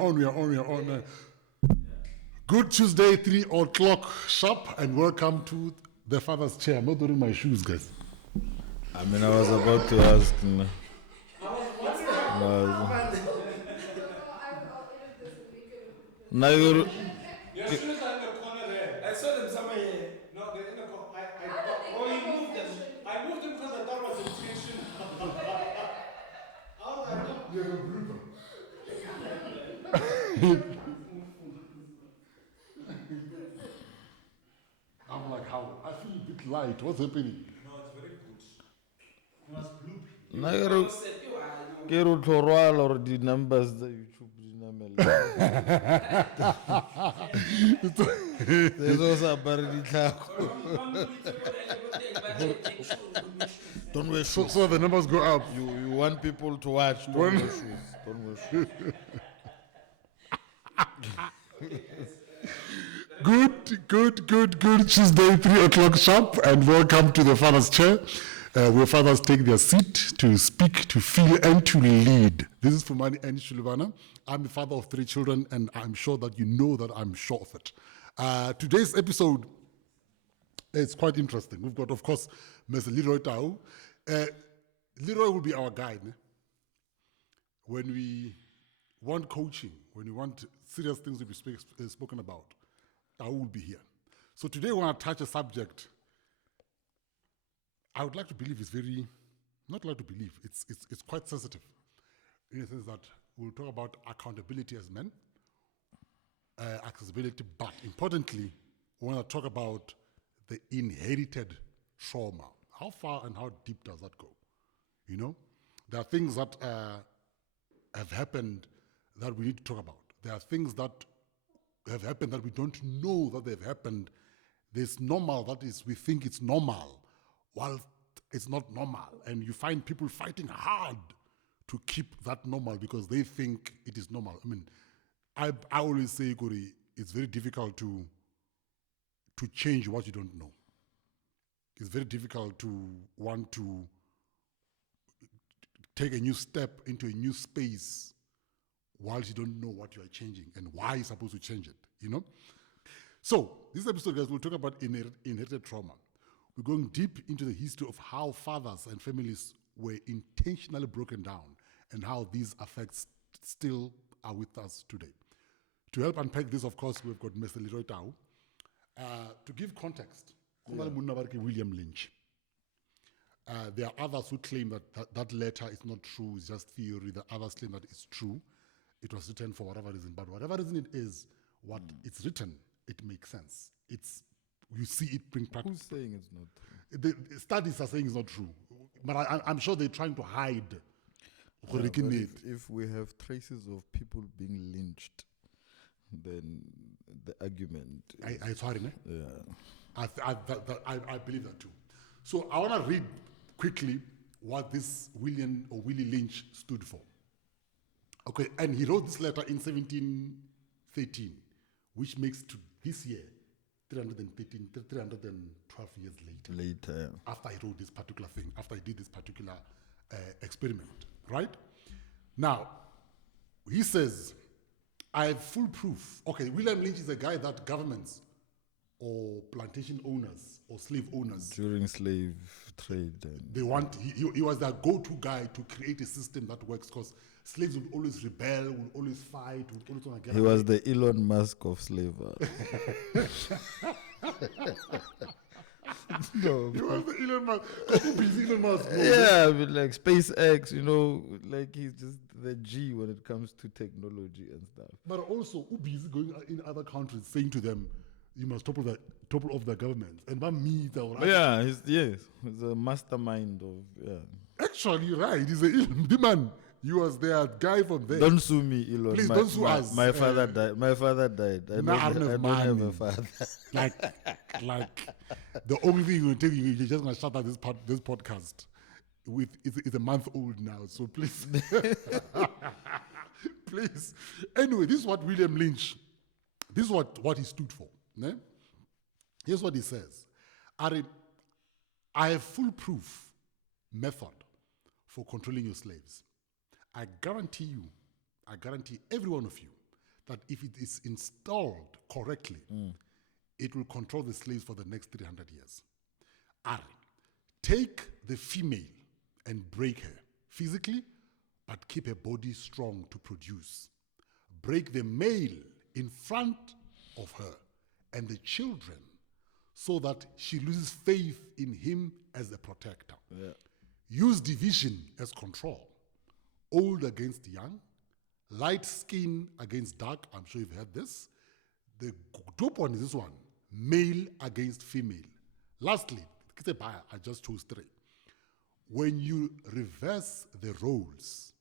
on. Good Tuesday, 3 o'clock sharp, and welcome to the Father's Chair. I'm not wearing my shoes, guys. I mean, I was about to ask. Now you're. Your shoes are in the corner there. I saw them somewhere here. No, they're in the corner. You moved them. I moved them because I thought it was intentional. You're a brutal. I'm like, how? I feel a bit light. What's happening? No, it's very good. It was blue. Now you're. Get out or the numbers that YouTube. There's also a barely Don't wear shoes. So the numbers go up. You want people to watch. Don't wear shoes. Don't wear shoes. Good. Tuesday, 3 o'clock sharp, and welcome to the Father's Chair, where fathers take their seat to speak, to feel, and to lead. This is Fumani and Shulivana. I'm the father of 3 children, and I'm sure that you know that I'm sure of it. Today's episode is quite interesting. We've got, of course, Mr. Leroy Tau. Leroy will be our guide. When we want coaching, when we want serious things to be spoken about, Tau will be here. So today I want to touch a subject I would like to believe it's it's quite sensitive, in the sense that we'll talk about accountability as men, accessibility, but importantly, we want to talk about the inherited trauma. How far and how deep does that go? You know, there are things that have happened that we need to talk about. There are things that have happened that we don't know that they've happened. There's normal, that is, we think it's normal, while it's not normal. And you find people fighting hard to keep that normal because they think it is normal. I mean, I always say, Gori, it's very difficult to change what you don't know. It's very difficult to want to take a new step into a new space whilst you don't know what you are changing and why you're supposed to change it, you know? So, this episode, guys, we'll talk about inherited trauma. We're going deep into the history of how fathers and families were intentionally broken down and how these effects still are with us today. To help unpack this, of course, we've got Mr. Leroy Tau. To give context, William Lynch. There are others who claim that letter is not true, it's just theory. The others claim that it's true. It was written for whatever reason, but whatever reason it is, what it's written, it makes sense. You see it bring practice. Who's saying it's not true? The studies are saying it's not true, but I'm sure they're trying to hide. Yeah, if we have traces of people being lynched, then the argument. I sorry, ne? Yeah. I believe that too. So I want to read quickly what this Willie Lynch stood for. Okay, and he wrote this letter in 1713, which makes to this year 312 years later. After I wrote this particular thing, after I did this particular experiment, right? Now, he says, I have full proof. Okay, William Lynch is a guy that governments or plantation owners or slave owners during slave trade, they want. He was their go-to guy to create a system that works because slaves would always rebel, would always fight, would always want to get. He was the Elon Musk of slavery. No, he was the Elon Musk. Who busy Elon Musk? Yeah, I mean, like SpaceX, you know, like he's just the G when it comes to technology and stuff. But also, who busy going in other countries saying to them, you must topple off the government. And by me, yeah, he's a mastermind of, yeah. Actually, you're right. He's the man. He was their guy from there. Don't sue me, Elon. Please don't sue us. My father died. My father died. I don't have a father. like the only thing you're taking, you're just gonna shut down this podcast. It's a month old now, so please, please. Anyway, this is what William Lynch. This is what he stood for. Ne? Here's what he says. I have foolproof method for controlling your slaves. I guarantee every one of you that if it is installed correctly, it will control the slaves for the next 300 years. Are, take the female and break her physically, but keep her body strong to produce. Break the male in front of her and the children so that she loses faith in him as the protector. Yeah. Use division as control. Old against young, light skin against dark. I'm sure you've heard this. The dope one is this one, male against female. Lastly, I just chose 3. When you reverse the roles,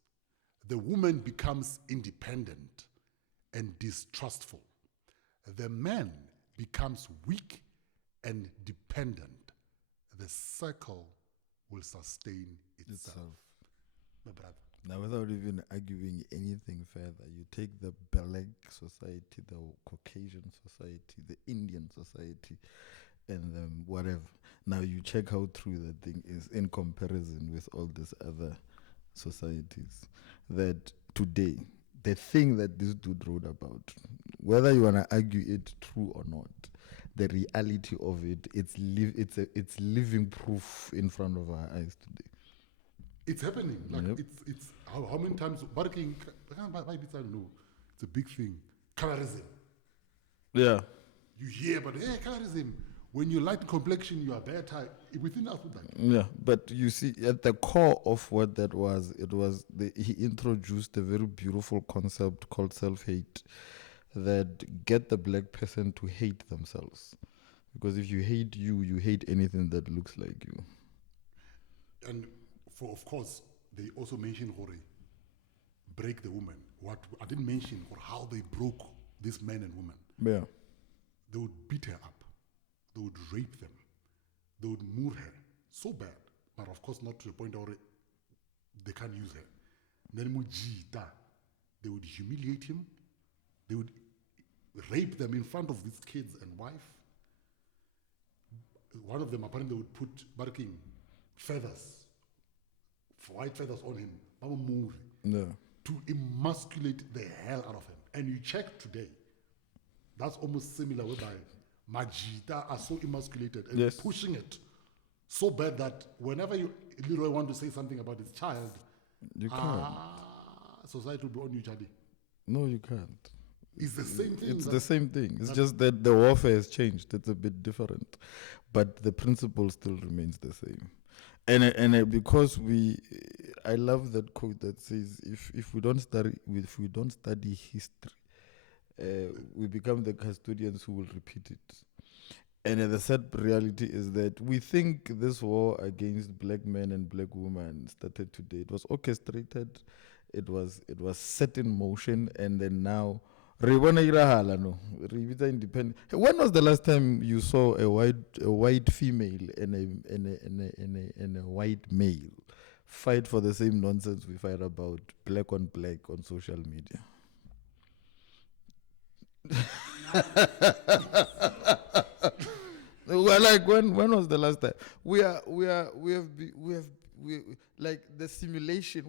the woman becomes independent and distrustful. The man becomes weak and dependent. The circle will sustain itself. My brother. Now, without even arguing anything further, you take the black society, the Caucasian society, the Indian society, and whatever. Now you check how true that thing is in comparison with all these other societies. That today, the thing that this dude wrote about, whether you want to argue it true or not, the reality of it, it's living proof in front of our eyes today. It's happening. Like it's how many times barking? No, it's a big thing. Colorism. Yeah. You hear, but hey, colorism. When you light complexion, you are better. Within us, with that. Yeah, but you see, at the core of what that was, he introduced a very beautiful concept called self-hate that get the black person to hate themselves. Because if you hate you, you hate anything that looks like you. And of course, they also mentioned Hore, break the woman. What I didn't mention or how they broke this man and woman. Yeah. They would beat her up. They would rape them. They would moor her so bad, but of course not to the point where they can't use her. Then they would humiliate him. They would rape them in front of these kids and wife. One of them apparently would put barking feathers, white feathers on him, to emasculate the hell out of him. And you check today, that's almost similar whereby Majida are so emasculated and pushing it so bad that whenever Leroy want to say something about his child, you can't. Society will be on you, Chadi. No, you can't. It's the same thing. It's the same thing. It's just that the warfare has changed. It's a bit different, but the principle still remains the same. And because I love that quote that says, if we don't study history, we become the custodians who will repeat it. And the sad reality is that we think this war against black men and black women started today. It was orchestrated, it was set in motion, and then now independent. When was the last time you saw a white female and a white male fight for the same nonsense we fight about black on black on social media? Well, like when was the last time? We have like the simulation.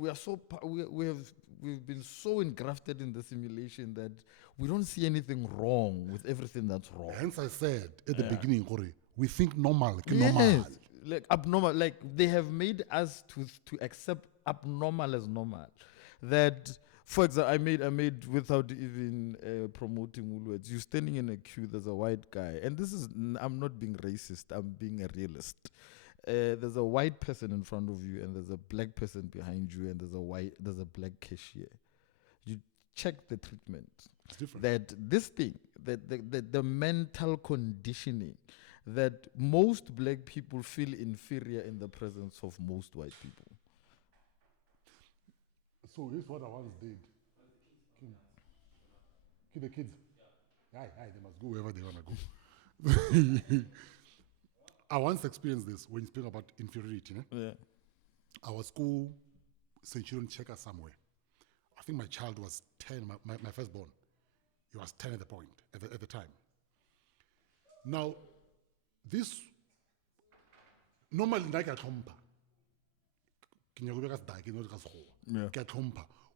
We've been so engrafted in the simulation that we don't see anything wrong with everything that's wrong. Hence I said at the beginning, we think normal. Yes, like abnormal. Like they have made us to accept abnormal as normal. That, for example, I made without even promoting Woolworths. You're standing in a queue. There's a white guy, and this is I'm not being racist. I'm being a realist. There's a white person in front of you, and there's a black person behind you, and there's a black cashier. You check the treatment. It's different. That this thing, that the mental conditioning, that most black people feel inferior in the presence of most white people. So here's what I once did. Kill the kids. Aye, they must go wherever they want to go. I once experienced this when you speak about inferiority. Yeah. Our school centurion checker somewhere. I think my child was 10, my firstborn. He was 10 at the time. Now, this normally like a compa.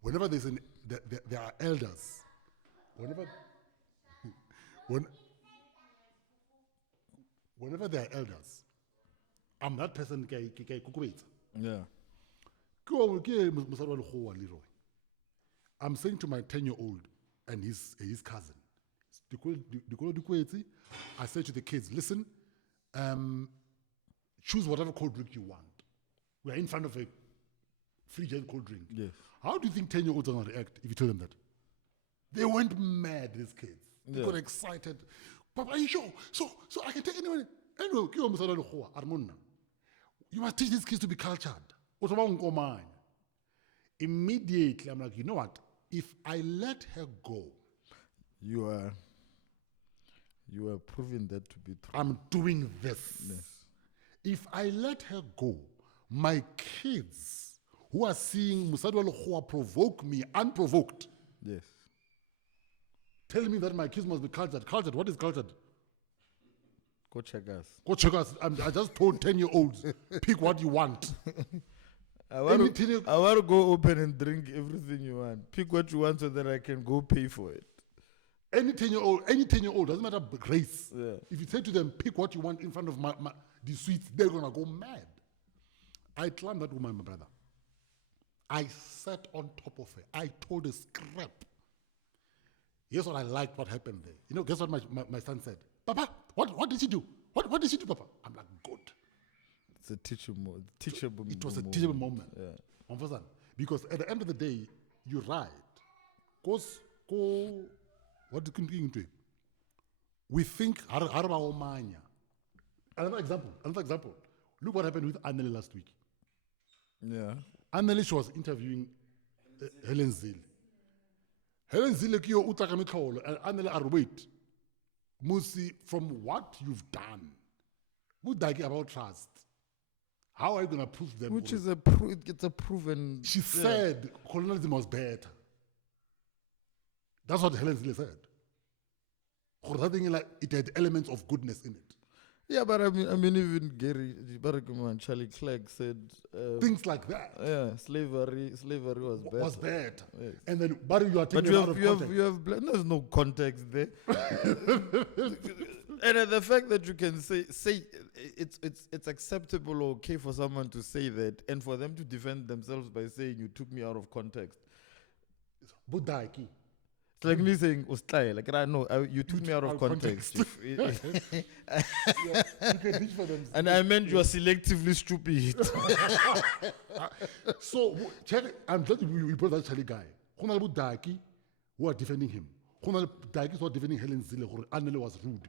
Whenever there are elders whenever, when, whenever they are elders, I'm that person. Yeah. Leroy. I'm saying to my 10-year-old and his cousin, I say to the kids, listen, choose whatever cold drink you want. We are in front of a free cold drink. Yes. How do you think 10-year-olds are going to react if you tell them that? They went mad, these kids. They got excited. Papa, are you sure? So I can take anyone. Anyway, you must teach these kids to be cultured. Immediately, I'm like, you know what? If I let her go, You are proving that to be true. I'm doing this. Yes. If I let her go, my kids who are seeing Musadu Al-Khua provoke me unprovoked, Yes. tell me that my kids must be cultured. Cultured? What is cultured? Go check us. Go check us. I just told 10-year-olds, pick what you want. I want to go open and drink everything you want. Pick what you want so that I can go pay for it. Any 10-year-old, doesn't matter race. Yeah. If you say to them, pick what you want in front of the sweets, they're going to go mad. I climbed that woman, my brother. I sat on top of her. I told her, scrap. Here's what I liked what happened there. You know, guess what my son said? Papa, what did she do? What did she do, Papa? I'm like, good. It's a teachable It was a teachable moment. Yeah. Because at the end of the day, you're right. Because, what do you think? We think, another example. Look what happened with Anneli last week. Yeah. Anneli, she was interviewing Helen Zille. Helen Zille, and Anneli, wait. Musi, from what you've done, good idea about trust. How are you going to prove them? Which is it's a proven. She said colonialism was better. That's what Helen Zille said. Like it had elements of goodness in it. Yeah, but I mean, even Gary Baraguma and Charlie Clegg said things like that. Yeah, slavery was better. Was better. Yes. And then, but you are taking but it out of context. There's no context there. And the fact that you can say it's acceptable or okay for someone to say that, and for them to defend themselves by saying you took me out of context. Budaki. It's like me saying Ustlai, like I know you took me out of context. You can reach for them. And I meant you are selectively stupid. So I'm glad we brought that Charlie guy. Budaki, who are defending him. Daki who are defending Helen Zille, who Anneli was rude.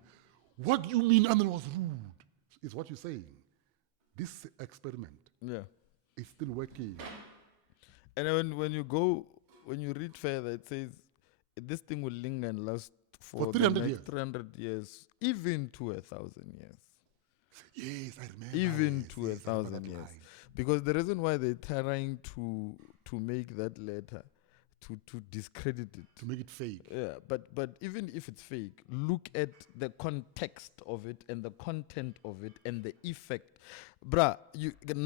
What do you mean Anneli was rude? Is what you're saying. This experiment is still working. And when you read further, it says this thing will linger and last for 300 years. 300 years, even to 1,000 years. Yes, I remember. Even to 1,000 years. Because the reason why they're trying to make that letter, to discredit it. To make it fake. Yeah, but even if it's fake, look at the context of it and the content of it and the effect. Bruh,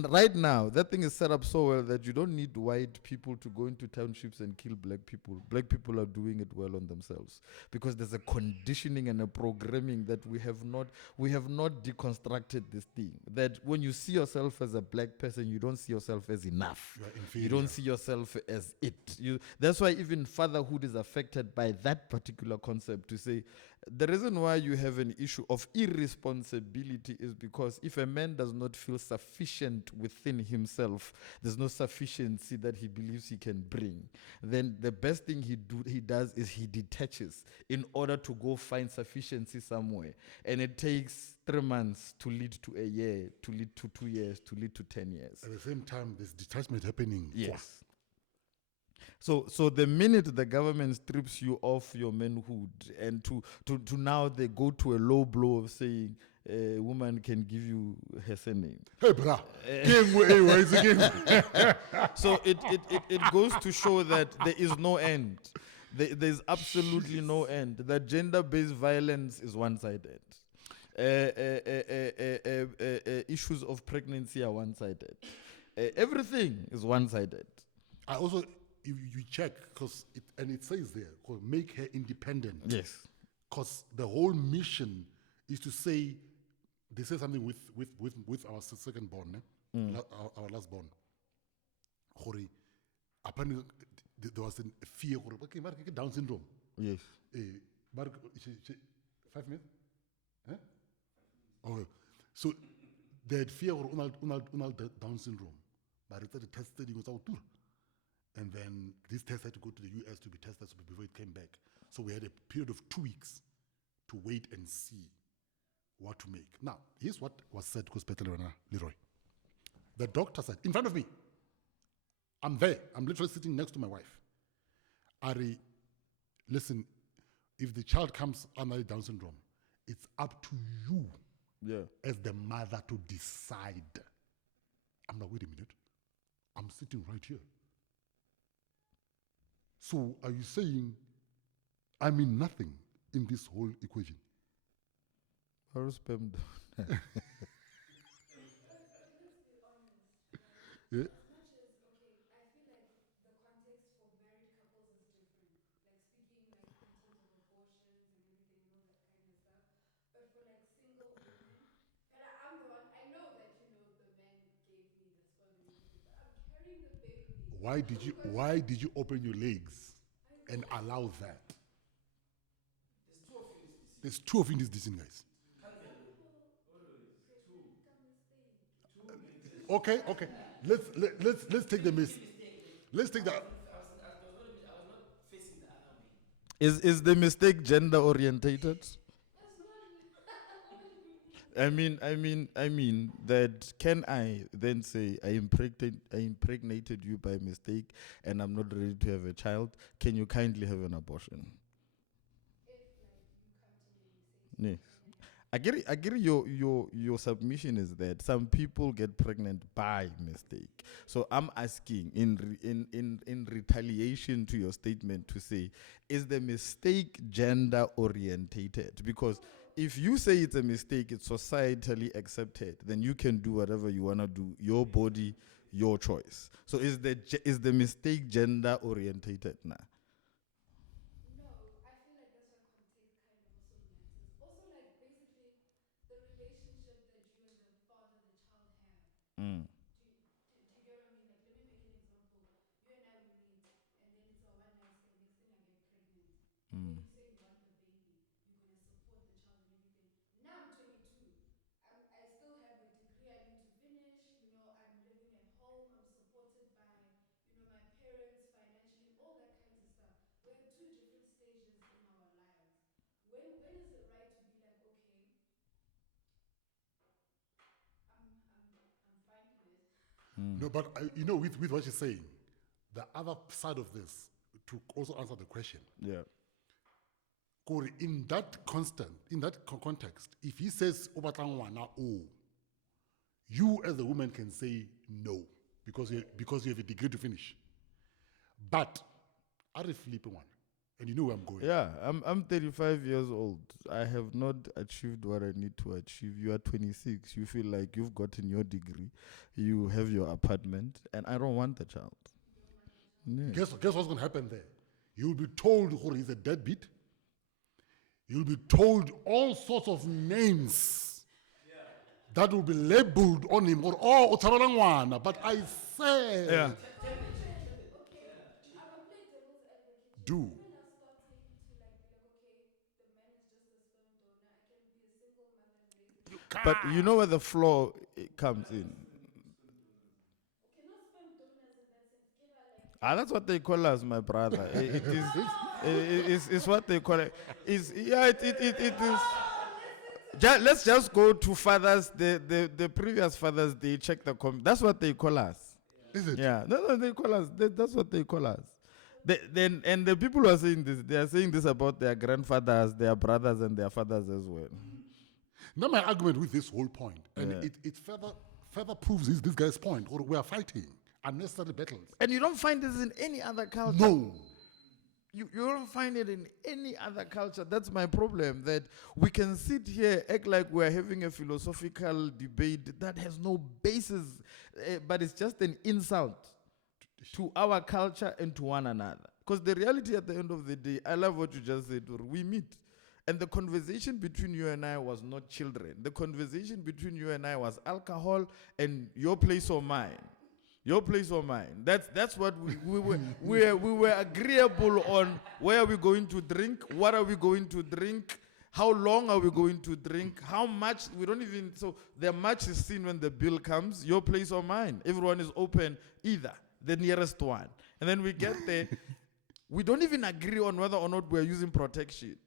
right now, that thing is set up so well that you don't need white people to go into townships and kill black people. Black people are doing it well on themselves. Because there's a conditioning and a programming that we have not deconstructed this thing. That when you see yourself as a black person, you don't see yourself as enough. You don't see yourself as it. That's why even fatherhood is affected by that particular concept, to say the reason why you have an issue of irresponsibility is because if a man does not feel sufficient within himself, there's no sufficiency that he believes he can bring, then the best thing he does is he detaches in order to go find sufficiency somewhere. And it takes 3 months to lead to a year, to lead to 2 years, to lead to 10 years. At the same time, there's detachment happening. Yes. So the minute the government strips you of your manhood, and to now they go to a low blow of saying a woman can give you her surname. Hey, brah. So it goes to show that there is no end. There's absolutely no end. That gender-based violence is one-sided. Issues of pregnancy are one-sided. Everything is one-sided. I also, you check, and it says there, make her independent. Yes. Because the whole mission is to say, they say something with our second born, our last born. Apparently, there was a fear. Down syndrome. Yes. 5 minutes? Huh? Okay. So they had fear of Down syndrome. But it's the test study was out too. And then this test had to go to the US to be tested before it came back. So we had a period of 2 weeks to wait and see what to make. Now, here's what was said to Leroy. The doctor said, in front of me, I'm there. I'm literally sitting next to my wife. Ari, listen, if the child comes under Down syndrome, it's up to you as the mother to decide. I'm like, wait a minute. I'm sitting right here. So are you saying I mean nothing in this whole equation? Or spam. Yeah. As much as, okay, I feel like the context for married couples is different. Like speaking like in terms of abortions and everything and all that kind of stuff. But for like single women, and I'm the one, I know that, the man gave me the sperm and everything, but I'm carrying the baby. Why did you open your legs and allow that? There's two of you in this decision, guys. Okay. Let's take the miss. Let's take that. I was not facing the other way. Is the mistake gender orientated? That's not. I mean that can I then say I impregnated you by mistake and I'm not ready to have a child? Can you kindly have an abortion? If like you come to me and you say, Yes. I get your submission is that some people get pregnant by mistake. So I'm asking in retaliation to your statement to say, is the mistake gender orientated? Because if you say it's a mistake, it's societally accepted, then you can do whatever you wanna do. Your body, your choice. So is the mistake gender orientated now? no, I feel like that's why context kind of also matters. Also, like basically, the relationship that you and the father, the child have. Mm. Do you get what I mean? Like, let me make an example. You and I, we meet, and then it's a one night stand. Next thing I get pregnant. And then you say you want the baby. You're going to support the child and everything. Now I'm 22. I still have a degree I need to finish. I'm living at home. I'm supported by, my parents financially, all that kinds of stuff. We're at two different stages in our lives. When is it right to be like, okay, I'm fine with it. No, but with what you're saying, the other side of this, to also answer the question, Yeah. Corey, in that context, if he says you as a woman can say no because you have a degree to finish. But I flip one, and you know where I'm going. Yeah, I'm 35 years old. I have not achieved what I need to achieve. You are 26. You feel like you've gotten your degree. You have your apartment, and I don't want the child. Yeah. Guess what's going to happen there? You'll be told he's a deadbeat. You'll be told all sorts of names that will be labeled on him or Otarangwana. But I say, Yeah. Okay, I'm gonna play devil's advocate. Do. Women are starting to be like, okay, the man is just a sperm donor. I can be a single mother and raise a But you know where the flaw comes in. Okay, not sperm donors in that sense. Give her like. That's what they call us, my brother. It's what they call it. It is. Let's just go to fathers. The previous fathers, they check the that's what they call us. Is it? Yeah, no, they call us. That's what they call us. And the people who are saying this, they are saying this about their grandfathers, their brothers, and their fathers as well. Now my argument with this whole point, and Yeah. it further proves this guy's point, or we are fighting unnecessary battles. And you don't find this in any other culture. No. You don't find it in any other culture. That's my problem, that we can sit here, act like we're having a philosophical debate that has no basis, but it's just an insult to our culture and to one another. Because the reality at the end of the day, I love what you just said, Ur, we meet. And the conversation between you and I was not children. The conversation between you and I was alcohol and your place or mine. Your place or mine. That's what we were agreeable on. Where are we going to drink? What are we going to drink? How long are we going to drink? How much? We don't even, so the much is seen when the bill comes, your place or mine. Everyone is open, either, the nearest one. And then we get there, we don't even agree on whether or not we're using protection.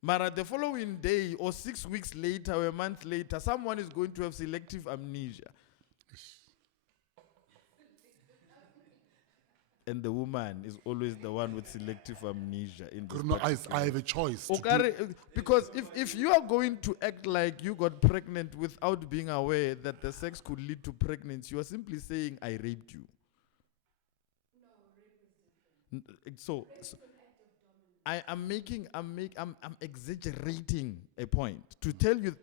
Mara, the following day or 6 weeks later or a month later, someone is going to have selective amnesia. And the woman is always the one with selective amnesia. In this No, I particular- have a choice. to Okay, because if you are going to act like you got pregnant without being aware that the sex could lead to pregnancy, you are simply saying, I raped you. No, rape is different. So, Rape is an act of dominance. I'm exaggerating a point to tell you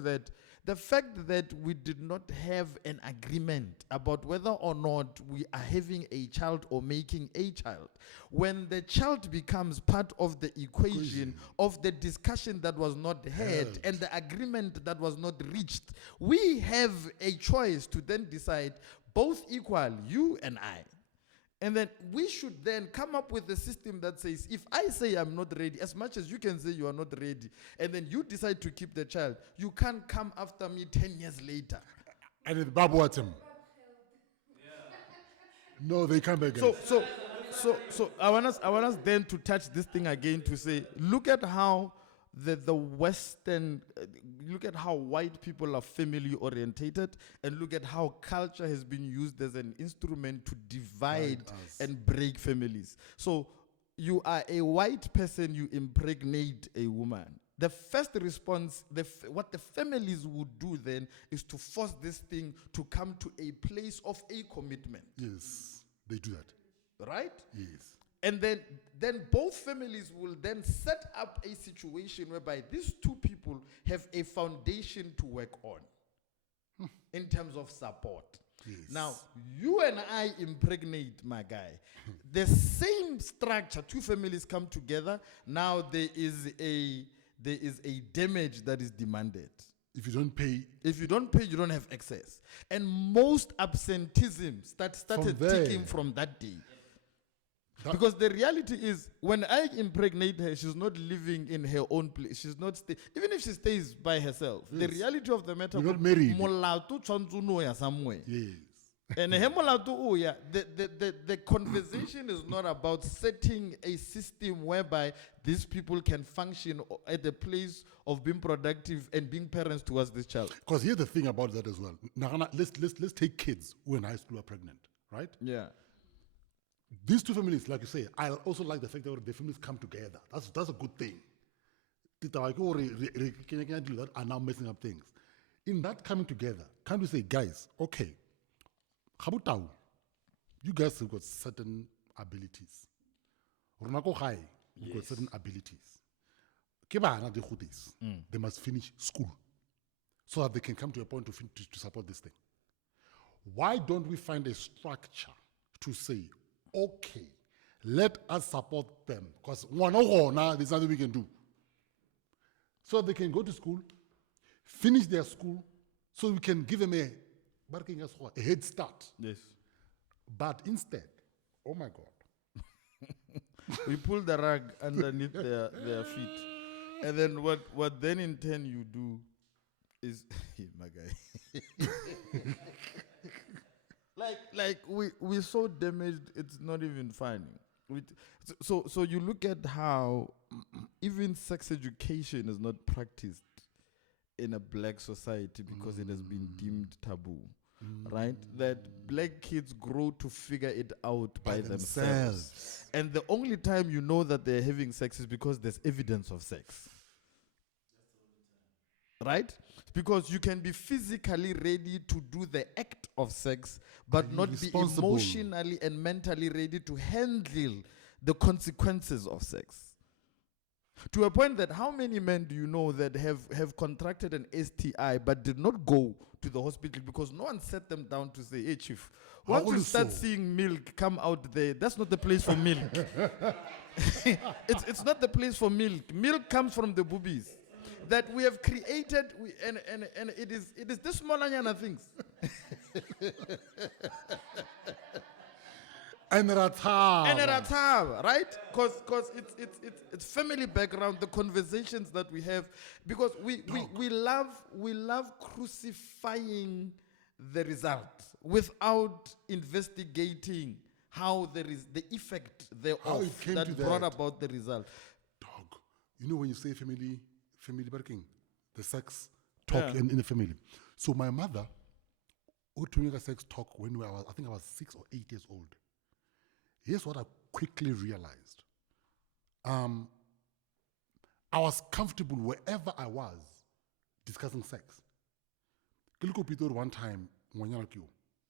that the fact that we did not have an agreement about whether or not we are having a child or making a child, when the child becomes part of the equation of the discussion that was not had and the agreement that was not reached, we have a choice to then decide, both equal, you and I. And then we should then come up with a system that says, if I say I'm not ready, as much as you can say you are not ready, and then you decide to keep the child, you can't come after me 10 years later. And the Babu Atem. No, they come back. So I want us then to touch this thing again to say, look at how the Western, look at how white people are family orientated, and look at how culture has been used as an instrument to divide and break families. So you are a white person, you impregnate a woman. The first response, what the families would do then is to force this thing to come to a place of a commitment. Yes, they do that. Right? Yes. And then both families will then set up a situation whereby these two people have a foundation to work on in terms of support. Yes. Now, you and I impregnate, my guy. The same structure, two families come together. Now there is a damage that is demanded. If you don't pay, you don't have access. And most absenteeism started ticking from that day. Because the reality is, when I impregnate her, she's not living in her own place. She's not even if she stays by herself. Yes. The reality of the matter, you're not married. Somewhere. Yes. And the conversation is not about setting a system whereby these people can function at the place of being productive and being parents towards this child. Because here's the thing about that as well. Now, let's take kids who in high school are pregnant, right? Yeah. These two families, like you say, I also like the fact that the families come together. That's a good thing. That are now messing up things. In that coming together, can't we say, guys, okay, you guys have got certain abilities. You've got certain abilities. They must finish school so that they can come to a point to support this thing. Why don't we find a structure to say, okay, let us support them, because there's nothing we can do. So they can go to school, finish their school, so we can give them a head start. Yes. But instead, oh my God. We pull the rug underneath their feet. And then what then in turn you do is, my guy. Like we're so damaged, it's not even funny. So you look at how even sex education is not practiced in a black society because it has been deemed taboo, right? That black kids grow to figure it out by themselves. And the only time you know that they're having sex is because there's evidence of sex. Right? Because you can be physically ready to do the act of sex, but not be emotionally and mentally ready to handle the consequences of sex. To a point that how many men do you know that have contracted an STI but did not go to the hospital because no one sat them down to say, hey, chief, once you start so? seeing milk come out there, that's not the place for milk. It's not the place for milk. Milk comes from the boobies that we have created, and it is this small things. And And right? Because it's family background, the conversations that we have, because we love crucifying the result without investigating how there is the effect How thereof it came that to brought that. about the result. Dog. You know when you say family working, the sex talk Yeah. in the family. So my mother would to make a sex talk when I think I was 6 or 8 years old. Here's what I quickly realized. I was comfortable wherever I was discussing sex. Kiliko Pitor one time,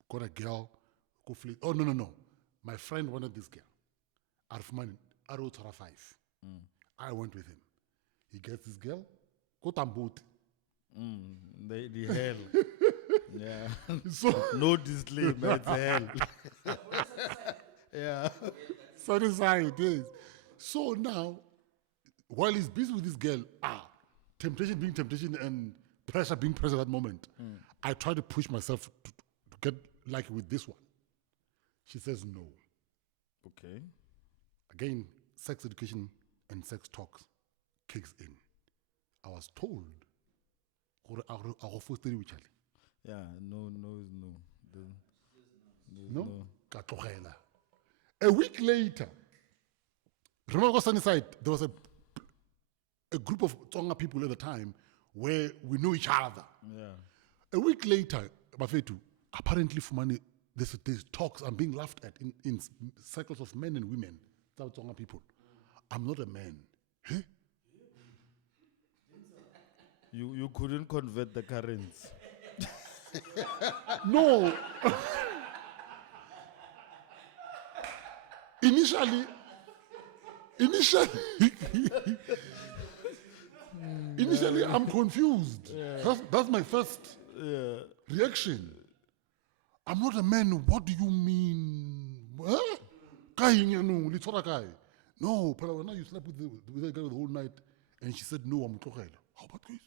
got a girl, go flee. Oh, no. My friend wanted this girl. Arfman, Aro Tora 5. I went with him. He gets this girl, go tamboot. The hell. Yeah. So, No disclaimer, it's hell. Yeah. satisfied, yes. So now, while he's busy with this girl, temptation being temptation and pressure being pressure at that moment, I try to push myself to get like with this one. She says no. Okay. Again, sex education and sex talks kicks in. I was told, Yeah, no is no. There's no? Ka tlogela. A week later, remember Sunnyside, there was a group of Tonga people at the time where we knew each other. Yeah. A week later, Bafetu, apparently Fumani, there's talks, I'm being laughed at in circles of men and women, Tonga people. I'm not a man. Huh? You couldn't convert the currents. No. Initially, I'm confused. That's my first reaction. I'm not a man. What do you mean? Huh? No, but now you slept with the girl the whole night, and she said no. I'm How about guys?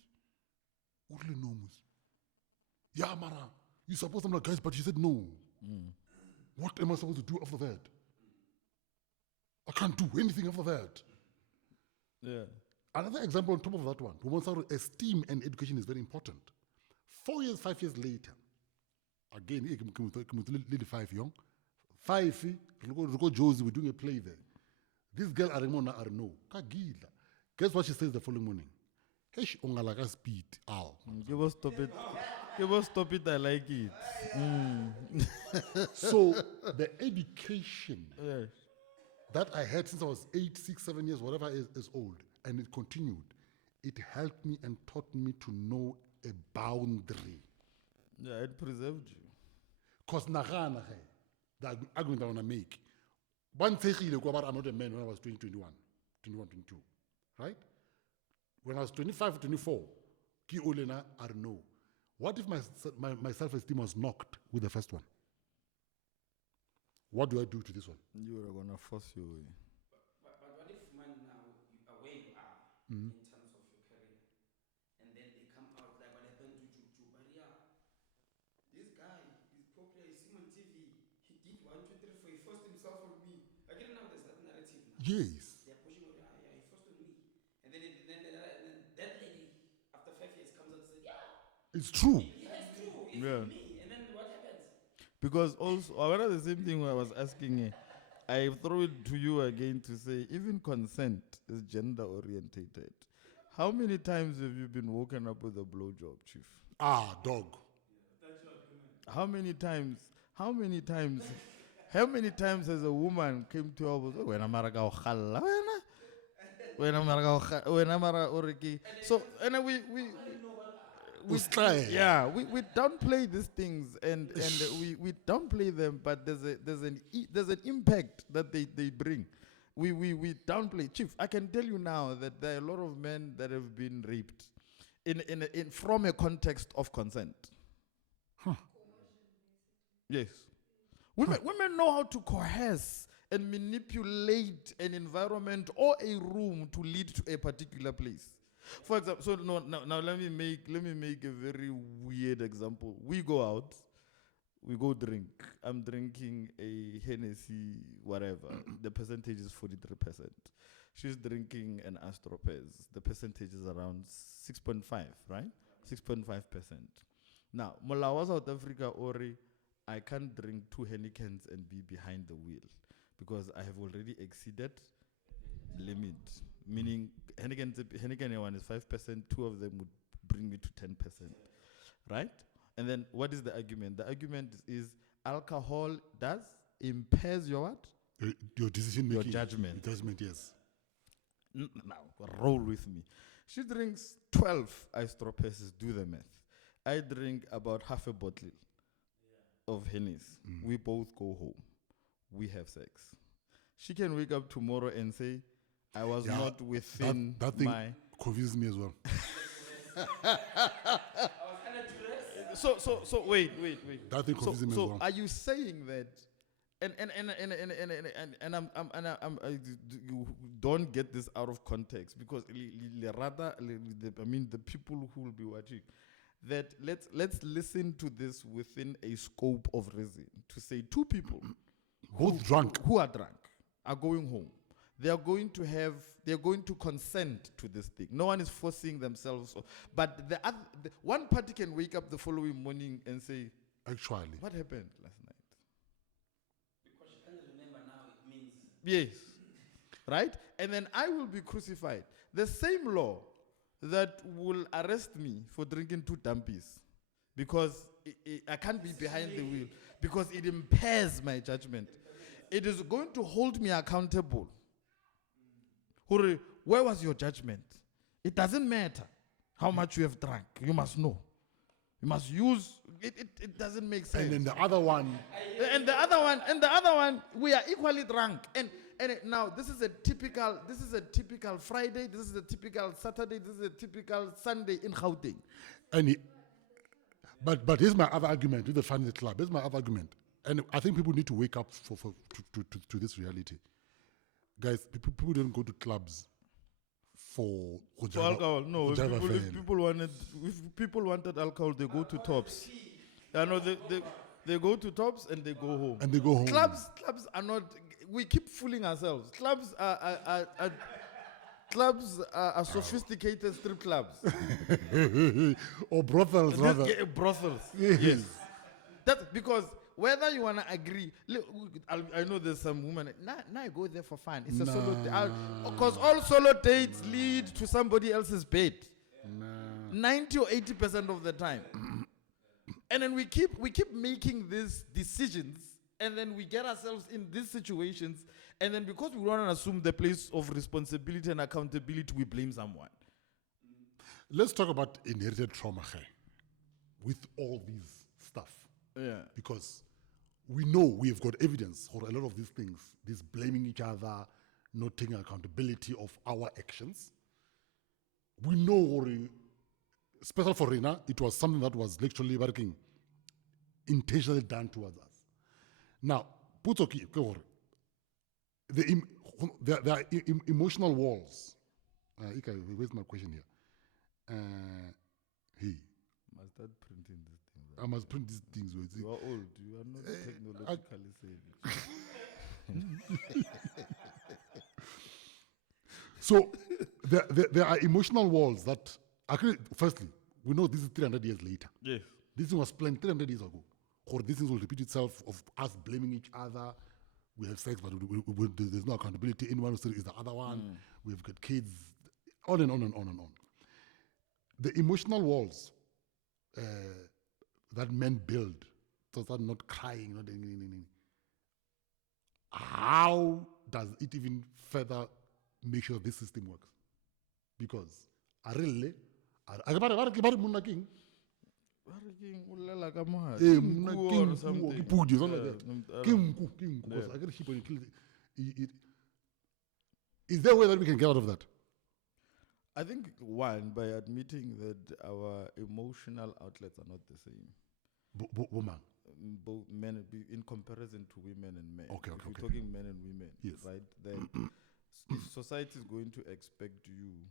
Yeah, Mara. You supposed I'm like guys, but she said no. What am I supposed to do after that? I can't do anything after that. Yeah. Another example on top of that one, women's esteem and education is very important. 5 years later, again, little 5 young, 5, Roko Josie, we're doing a play there. This girl, Arimona Arno, Kagila. Guess what she says the following morning? Hey, she ongalaga speed, ow. Give us stop it. Give us stop it, I like it. So, the education Yeah. that I had since I was 8, 6, 7 years, whatever is old, and it continued. It helped me and taught me to know a boundary. Yeah, it preserved you. Because the argument I want to make, I'm not a man when I was 21, 22, right? When I was 25, 24, ki olena are no. What if my self-esteem was knocked with the first one? What do I do to this one? You were gonna force your way. But what if man now where you are in terms of your career, and then they come out like what happened to Juju? But yeah, this guy is popular. You see him on TV. He did 1, 2, 3, 4. He forced himself on me. Like now there's that narrative now. Yes. They're pushing on. Yeah, he forced on me. And then that lady after 5 years comes out and says, yeah, It's true. it's true. It's Yeah. me. And then what happens? Because also, one of the same thing I was asking, I throw it to you again to say, even consent is gender orientated. How many times have you been woken up with a blowjob, Chief? Dog. How many times? How many times has a woman came to our house? When I'm so and then we yeah, we downplay these things and we downplay them, but there's an impact that they bring. we downplay. Chief, I can tell you now that there are a lot of men that have been raped in from a context of consent. Yes. Women know how to coerce and manipulate an environment or a room to lead to a particular place. For example, so now let me make a very weird example. We go out, we go drink. I'm drinking a Hennessy, whatever. The percentage is 43%. She's drinking an Astropez. The percentage is around 6.5, right? 6.5%. Now, Molawa South Africa, Ori, I can't drink 2 Heinekens and be behind the wheel because I have already exceeded limit. Meaning, Heineken one is 5%, 2 of them would bring me to 10%, right? And then what is the argument? The argument is alcohol impairs your what? Your decision making. Your judgment. Judgment, yes. Now, roll with me. She drinks 12 Astropezes, do the math. I drink about half a bottle of Hennis. We both go home. We have sex. She can wake up tomorrow and say, I was not within that thing my... confuses me as well. So wait. That thing confuses me as well. So are you saying that? And you don't get this out of context because the people who will be watching, that let's listen to this within a scope of reason. To say 2 people, Both drunk. who are drunk, are going home. They're going to consent to this thing. No one is forcing themselves. But the one party can wake up the following morning and say, Actually. what happened last night? Because you can't remember now, it means. Yes. Right? And then I will be crucified. The same law that will arrest me for drinking 2 dumpies because I can't be behind the wheel because it impairs my judgment. It is going to hold me accountable. Where was your judgment? It doesn't matter how much you have drunk. You must know. You must use it doesn't make sense. And then the other one. And the other one, we are equally drunk. And now this is a typical Friday, this is a typical Saturday, this is a typical Sunday in Gauteng. But here's my other argument with the family club. Here's my other argument. And I think people need to wake up to this reality. Guys, people don't go to clubs for alcohol. No, if people wanted alcohol, they go to Tops. I know they go to Tops and they go home. And they go home. Clubs are not. We keep fooling ourselves. Clubs are sophisticated strip clubs. Or brothels, rather. Brothels. Yes. Yes. That's because whether you want to agree, I know there's some women. Now I go there for fun. It's a solo date. Because all solo dates lead to somebody else's bed. 90 or 80% of the time. And then we keep making these decisions, and then we get ourselves in these situations, and then because we want to assume the place of responsibility and accountability, we blame someone. Let's talk about inherited trauma with all these stuff. Yeah. Because we know we've got evidence for a lot of these things, this blaming each other, not taking accountability of our actions. We know, especially for Rena, it was something that was literally working, intentionally done towards us. Now, there are emotional walls. Where's my question here? Must start printing this thing. I must print these things. You are old. You are not technologically savvy. So there are emotional walls that, actually, firstly, we know this is 300 years later. Yes. This thing was planned 300 years ago. Or this thing will repeat itself of us blaming each other. We have sex, but there's no accountability. Anyone who is the other one. We've got kids. On and on and on and on. The emotional walls that men build, so that not crying, not anything. How does it even further make sure this system works? Because Is there a way that we can get out of that? I think one, by admitting that our emotional outlets are not the same. Woman. Both men in comparison to women and men. Okay, if okay, we're okay. talking men and women, Yes. right? Then if society is going to expect you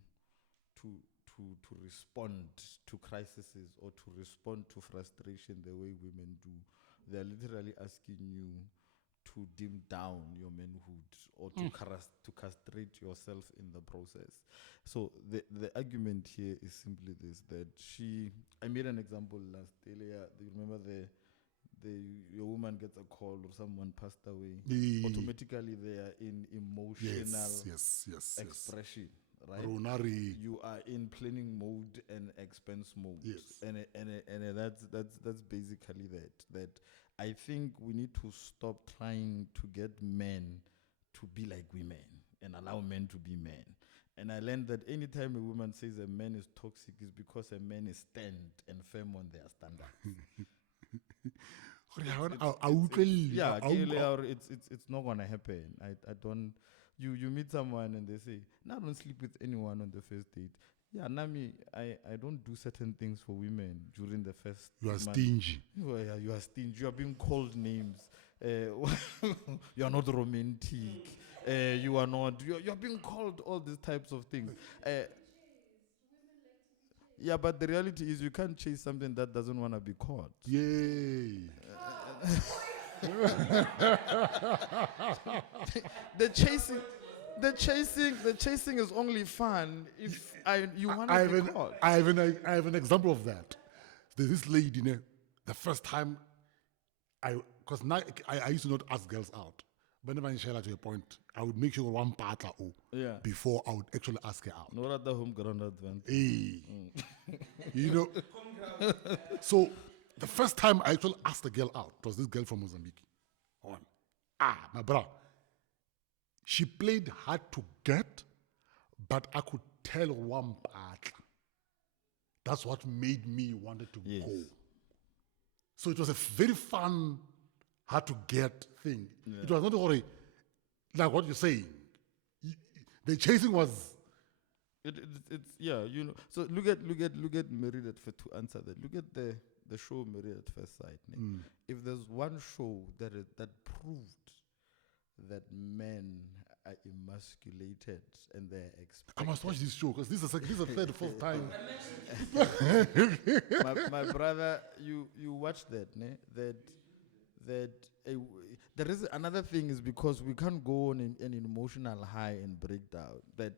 to respond to crises or to respond to frustration the way women do, they're literally asking you to dim down your manhood or to castrate yourself in the process. So the argument here is simply this, that I made an example last earlier. Do you remember your woman gets a call or someone passed away? Automatically they are in emotional yes. expression, right? Ronari. You are in planning mode and expense mode. Yes. And that's basically that I think we need to stop trying to get men to be like women and allow men to be men. And I learned that anytime a woman says a man is toxic is because a man is stand and firm on their standards. It's not gonna happen. I don't. You meet someone and they say, "No, I don't sleep with anyone on the first date." Yeah, Nami, I don't do certain things for women during the first. You are month. stingy. You are stingy. You are being called names. You are not romantic. You are not. You are being called all these types of things. Yeah, but the reality is you can't chase something that doesn't want to be caught. Yay. The chasing is only fun if you want to be caught. I have an example of that. There's this lady, the first time because now I used to not ask girls out. Whenever I share that to a point, I would make sure one part before I would actually ask her out. Not at the home ground advantage. Hey. So the first time I actually asked a girl out, it was this girl from Mozambique. My brother. She played hard to get, but I could tell one part. That's what made me wanted to go. So it was a very fun, hard to get thing. Yeah. It was not only like what you're saying. The chasing was. It's So look at Married at First to answer that. Look at the show Married at First Sight. If there's one show that proved that men are emasculated and they're expected. I must watch this show because this is the third, fourth time. my brother, you watch that, there is another thing is because we can't go on an emotional high and break down. That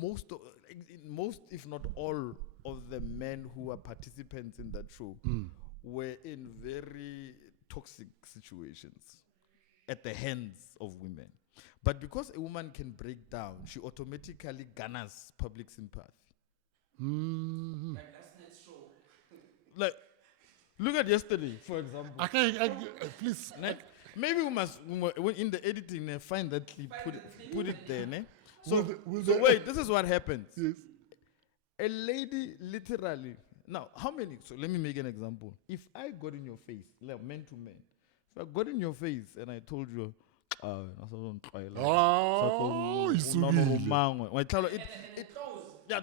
most, if not all, of the men who were participants in that show were in very toxic situations at the hands of women. But because a woman can break down, she automatically garners public sympathy. Like last night's show. Like, look at yesterday, for example. Please. Maybe we must, in the editing, find that clip, put it there. So wait, this is what happens. Yes. A lady literally, now, how many? So let me make an example. If I got in your face, like man to man, if I got in your face and I told you,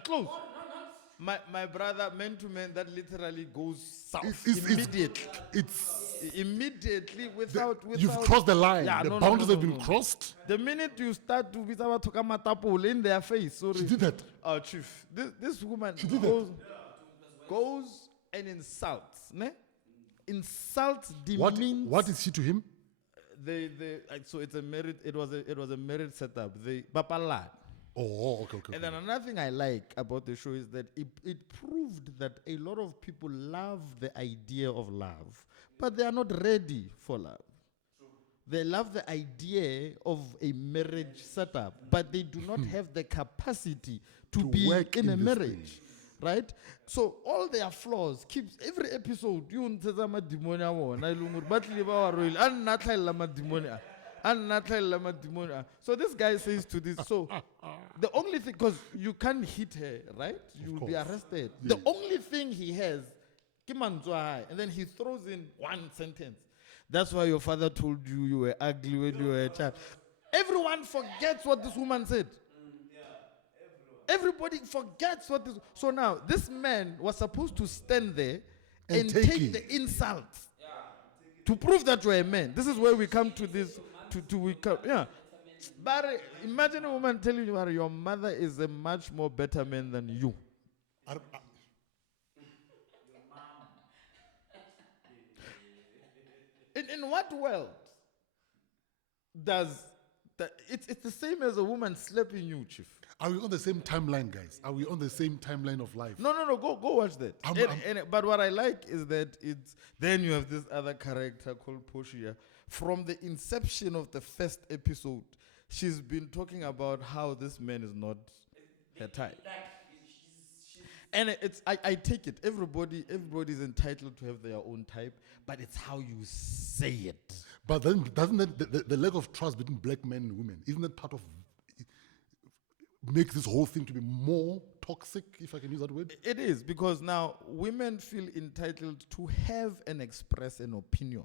close. My brother, man to man, that literally goes south immediately. Immediately without. You've crossed the line. The boundaries have been crossed. The minute you start to in their face, sorry. She did that. Chief, this woman goes and insults, insults, demeans. What is she to him? So it's a married. It was a married setup. Papala. Oh, okay. And then another thing I like about the show is that it proved that a lot of people love the idea of love, but they are not ready for love. They love the idea of a marriage setup, but they do not have the capacity to be work in a marriage. Right? So all their flaws keeps every episode. So this guy says to this. So the only thing, because you can't hit her, right? You'll be arrested. Yeah. The only thing he has, and then he throws in one sentence. That's why your father told you were ugly when you were a child. Everyone forgets what this woman said. Everybody forgets what this. So now this man was supposed to stand there And and take take it. the insults to prove that you're a man. This is where we come to this. We come, yeah. But imagine a woman telling you that your mother is a much more better man than you. In what world does that? It's the same as a woman slapping you, chief. Are we on the same timeline, guys? Are we on the same timeline of life? No. Go watch that. But what I like is that it's then you have this other character called Portia. From the inception of the first episode, she's been talking about how this man is not her type. And I take it. Everybody's entitled to have their own type, but it's how you say it. But then doesn't that the lack of trust between black men and women, isn't that part of makes this whole thing to be more toxic, if I can use that word? It is, because now women feel entitled to have and express an opinion.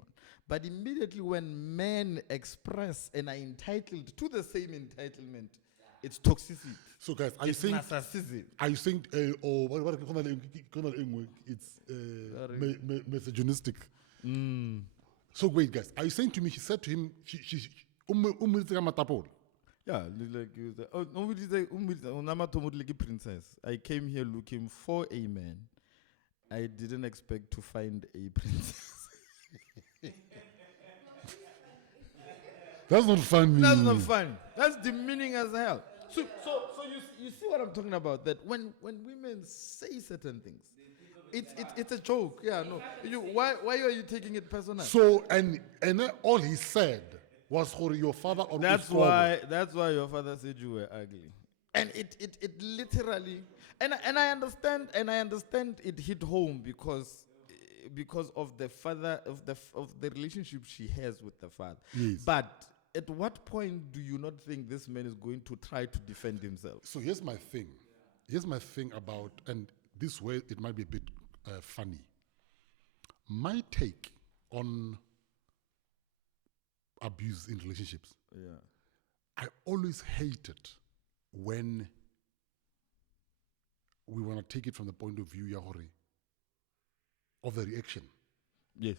But immediately when men express and are entitled to the same entitlement, it's toxicity. So guys, It's narcissism. Are you saying, or what it's misogynistic? So wait, guys, are you saying to me, she said to him, she Yeah, like you say, oh, no, princess. I came here looking for a man. I didn't expect to find a princess. That's not funny. That's not funny. That's demeaning as hell. So you see what I'm talking about? That when women say certain things, it's a joke. Yeah, no. Why are you taking it personal? So and all he said was for your father or That's why your father said you were ugly. And it literally and I understand it hit home because of the father of the relationship she has with the father. Yes. But at what point do you not think this man is going to try to defend himself? So here's my thing. Here's my thing about, and this way it might be a bit funny. My take on abuse in relationships. Yeah. I always hated when we want to take it from the point of view of the reaction. Yes.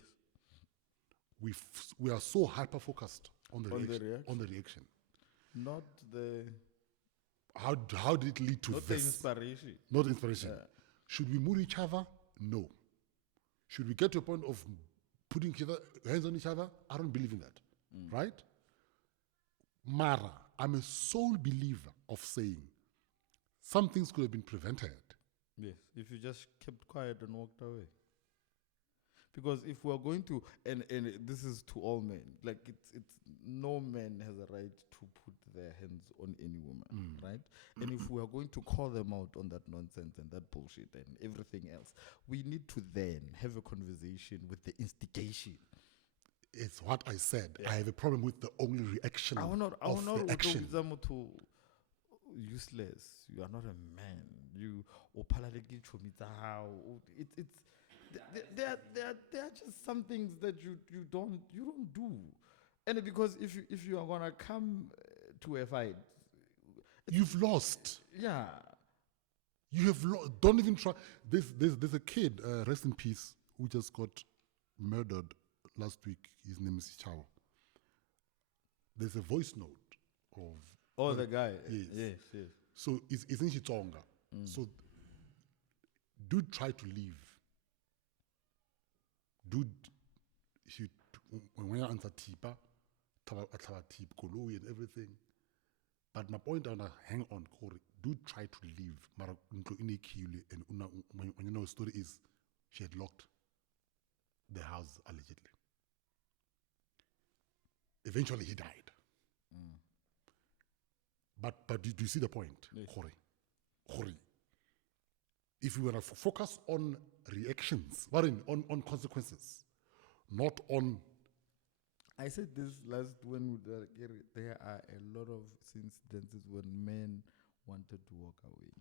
We are so hyper focused on the On the reaction. reaction. On the reaction. Not the How did it lead to not the this? inspiration. Not inspiration. Yeah. Should we move each other? No. Should we get to a point of putting each other, hands on each other? I don't believe in that. Right? Mara, I'm a sole believer of saying some things could have been prevented. Yes, if you just kept quiet and walked away. Because if we're going to, and this is to all men, like it's no man has a right to put their hands on any woman, right? And if we are going to call them out on that nonsense and that bullshit and everything else, we need to then have a conversation with the instigation. It's what I said. I have a problem with the only reaction I will not of the action. Useless. You are not a man. You it's there are just some things that you don't do, and because if you are gonna come to a fight, You've lost. yeah, You have lost. Don't even try. There's a kid, rest in peace, who just got murdered last week. His name is Chao. There's a voice note of the guy, Yes. yes. So it's in Chitonga. So dude tried to leave. Dude, when you answer tipa, tip koloi and everything. But my point on hang on, Corey. Dude tried to leave. Mara and when you know the story is she had locked the house allegedly. Eventually he died. But do you see the point, Yes. Corey? If we were to focus on reactions, on consequences, not on. I said this last when there are a lot of incidences when men wanted to walk away,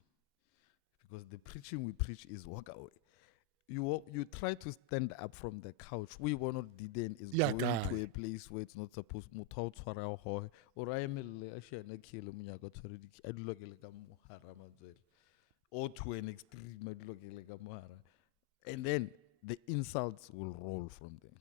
because the preaching we preach is walk away. you try to stand up from the couch. We want to didn't is Yeah, going guy. to a place where it's not supposed to or I am a kill I do look like a or to an extreme I do look like a mohara. And then the insults will roll from there.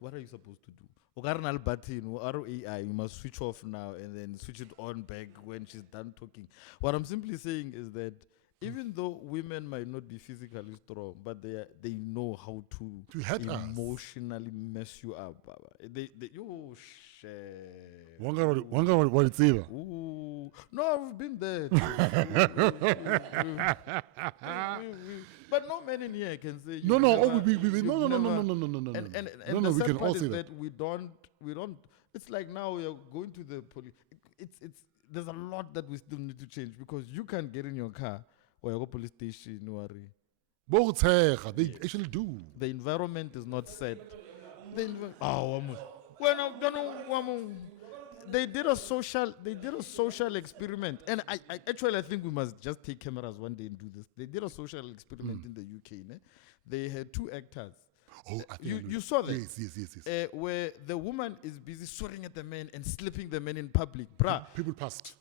What are you supposed to do? Okarnal button or AI, you must switch off now and then switch it on back when she's done talking. What I'm simply saying is that even though women might not be physically strong, but they know how to hurt us. emotionally mess you up. Baba. They oh shit. Wanga what it's either. Ooh. No, we've been there. But no man in here can say No, you've no, never- no, we you've no, never- no. And No, the we sad can part all is say that that. we don't. It's like now we are going to the police. It's there's a lot that we still need to change because you can't get in your car or you go police station. No worry. They actually do. The environment is not set. They did a social experiment, and I actually think we must just take cameras one day and do this. They did a social experiment in the UK. Ne? They had 2 actors. Oh, I think I know You it. saw that? Yes. Where the woman is busy swearing at the man and slapping the man in public. Bruh, People passed.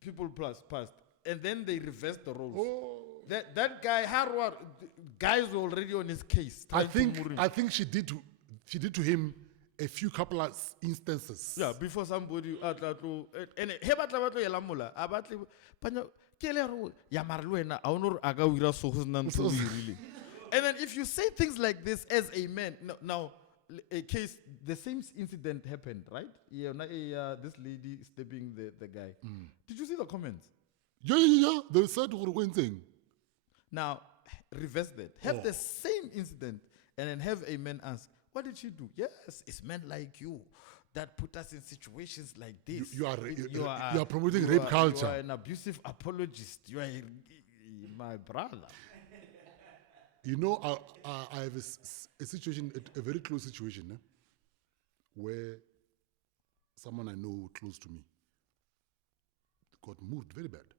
people passed. And then they reversed the roles. Oh. That guy, Harwar, guys were already on his case. I trying to move him. think she did to him a few couple of instances. Yeah, before somebody and he batla batlo yela mola a batle panya ke le ro ya mara le wena a ono aga wira so go nna ntse o dirile. And then if you say things like this as a man, now a case, the same incident happened, right? Yeah, this lady stabbing the guy. Did you see the comments? Yeah. They said one thing. Now, reverse that. Have the same incident and then have a man ask, what did she do? Yes, it's men like you that put us in situations like this. You are promoting rape culture. You are an abusive apologist. You are my brother. You know, I have a situation, a very close situation, where someone I know close to me got moved very bad.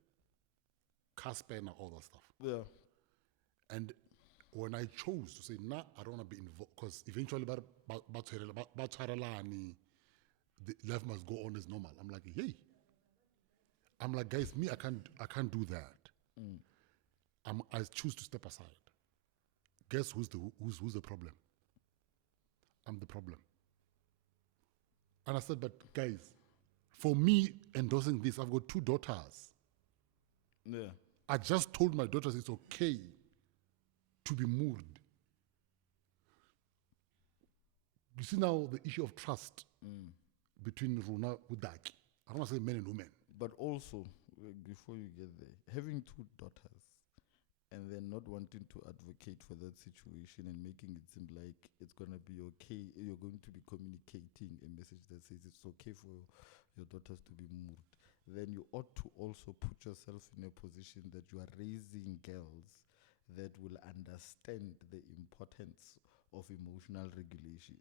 Car span and all that stuff. Yeah. And when I chose to say, nah, I don't want to be involved, because eventually, the life must go on as normal. I'm like, yay. I'm like, guys, me, I can't do that. I choose to step aside. Guess who's the problem? I'm the problem. And I said, but guys, for me endorsing this, I've got 2 daughters. Yeah. I just told my daughters it's okay to be moved. You see now the issue of trust between Runa Udaki. I don't want to say men and women. But also, before you get there, having 2 daughters and then not wanting to advocate for that situation and making it seem like it's going to be okay, you're going to be communicating a message that says it's okay for your daughters to be moved, then you ought to also put yourself in a position that you are raising girls that will understand the importance of emotional regulation.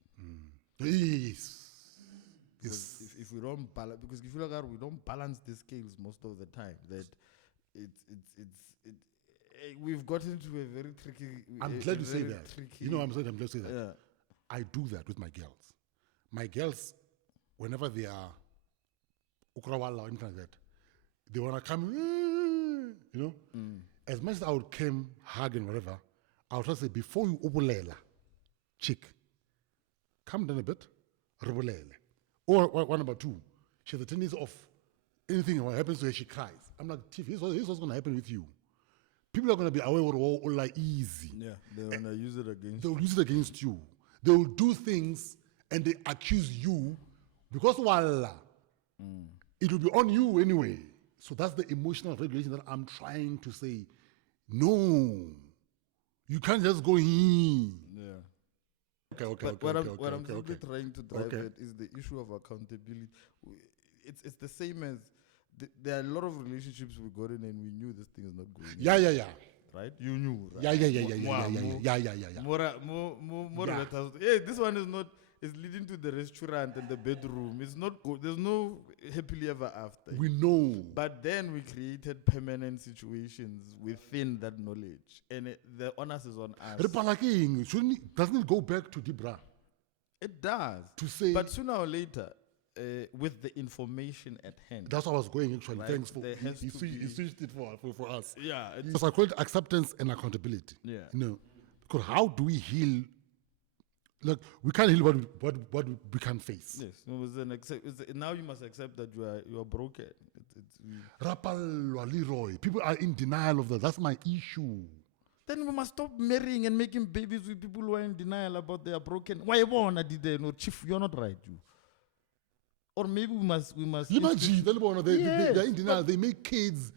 Yes. If we don't balance, because if you look at we don't balance the scales most of the time, that we've gotten to a very tricky. I'm glad you say that. Tricky, You know, I'm glad to say that. Yeah. I do that with my girls. My girls, whenever they are ukrawala or anything like that, they want to come, you know. As much as I would come, hug and whatever, I would just say, before you ubulela, chick, come down a bit, rubulele. Or one number 2, she has a tendency of anything that happens to her, she cries. I'm like, Tiff, here's what's going to happen with you. People are going to be aware of all like easy. Yeah, they want to use it against. They'll use it against you. They will do things and they accuse you because voila, it will be on you anyway. So that's the emotional regulation that I'm trying to say. No, you can't just go in. Yeah. Okay. What I'm simply trying to drive at is the issue of accountability. It's the same as there are a lot of relationships we got in and we knew this thing is not going. Yeah. Right? You knew. Right? Yeah. More. Hey, this one is not. it's leading to the restaurant and the bedroom. It's not good. There's no happily ever after. We know. But then we created permanent situations within that knowledge. And the onus is on us. Doesn't it go back to Dibra? It does. To say- but sooner or later, with the information at hand. That's what I was going actually. Right, Thanks for there has he to switched, he be- switched it for us. Yeah. So I call it acceptance and accountability. Yeah. You know, because how do we heal? Like we can't heal what we can't face. Yes. Now you must accept that you are broken. Rapalwa, Leroy. People are in denial of that. That's my issue. Then we must stop marrying and making babies with people who are in denial about they are broken. Why won't did they no chief? You're not right, you. Or maybe we must. Imagine they're in denial. They make kids.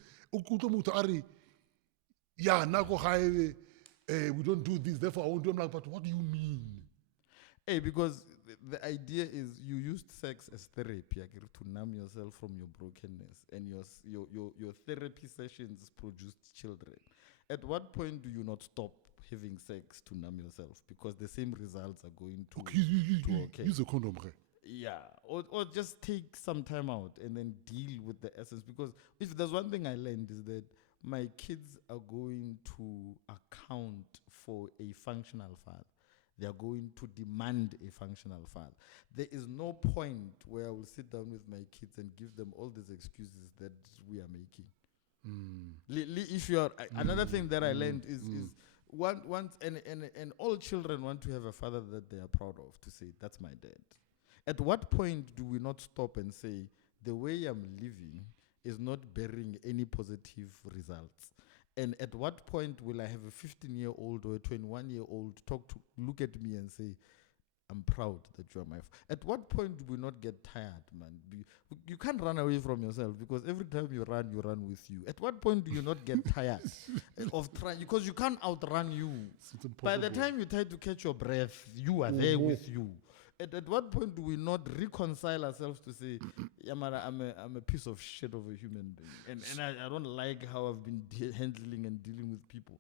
Yeah, nako highway. We don't do this. Therefore, I won't do. I'm like, but what do you mean? Hey, because the idea is you used sex as therapy to numb yourself from your brokenness, and your therapy sessions produced children. At what point do you not stop having sex to numb yourself? Because the same results are going to okay. Use a condom. Yeah, or just take some time out and then deal with the essence. Because if there's one thing I learned is that my kids are going to account for a functional father. They are going to demand a functional father. There is no point where I will sit down with my kids and give them all these excuses that we are making. If you are another thing that I learned is once and all children want to have a father that they are proud of, to say that's my dad. At what point do we not stop and say the way I'm living is not bearing any positive results? And at what point will I have a 15-year-old or a 21-year-old look at me and say, I'm proud that you are my At what point do we not get tired, man? You can't run away from yourself because every time you run with you. At what point do you not get tired of trying? Because you can't outrun you. By the time you try to catch your breath, you are there with you. At what point do we not reconcile ourselves to say, Yamara, I'm a piece of shit of a human being, and I don't like how I've been handling and dealing with people.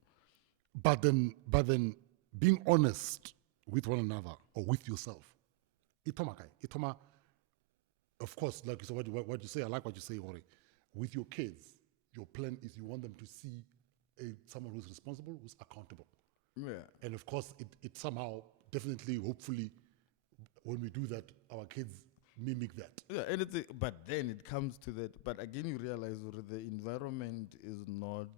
But then being honest with one another or with yourself. Itoma, of course, like you said, what you say, I like what you say, Ori. With your kids, your plan is you want them to see someone who's responsible, who's accountable. Yeah. And of course, it somehow, definitely, hopefully, when we do that, our kids mimic that. Yeah, and but then it comes to that. But again, you realize the environment is not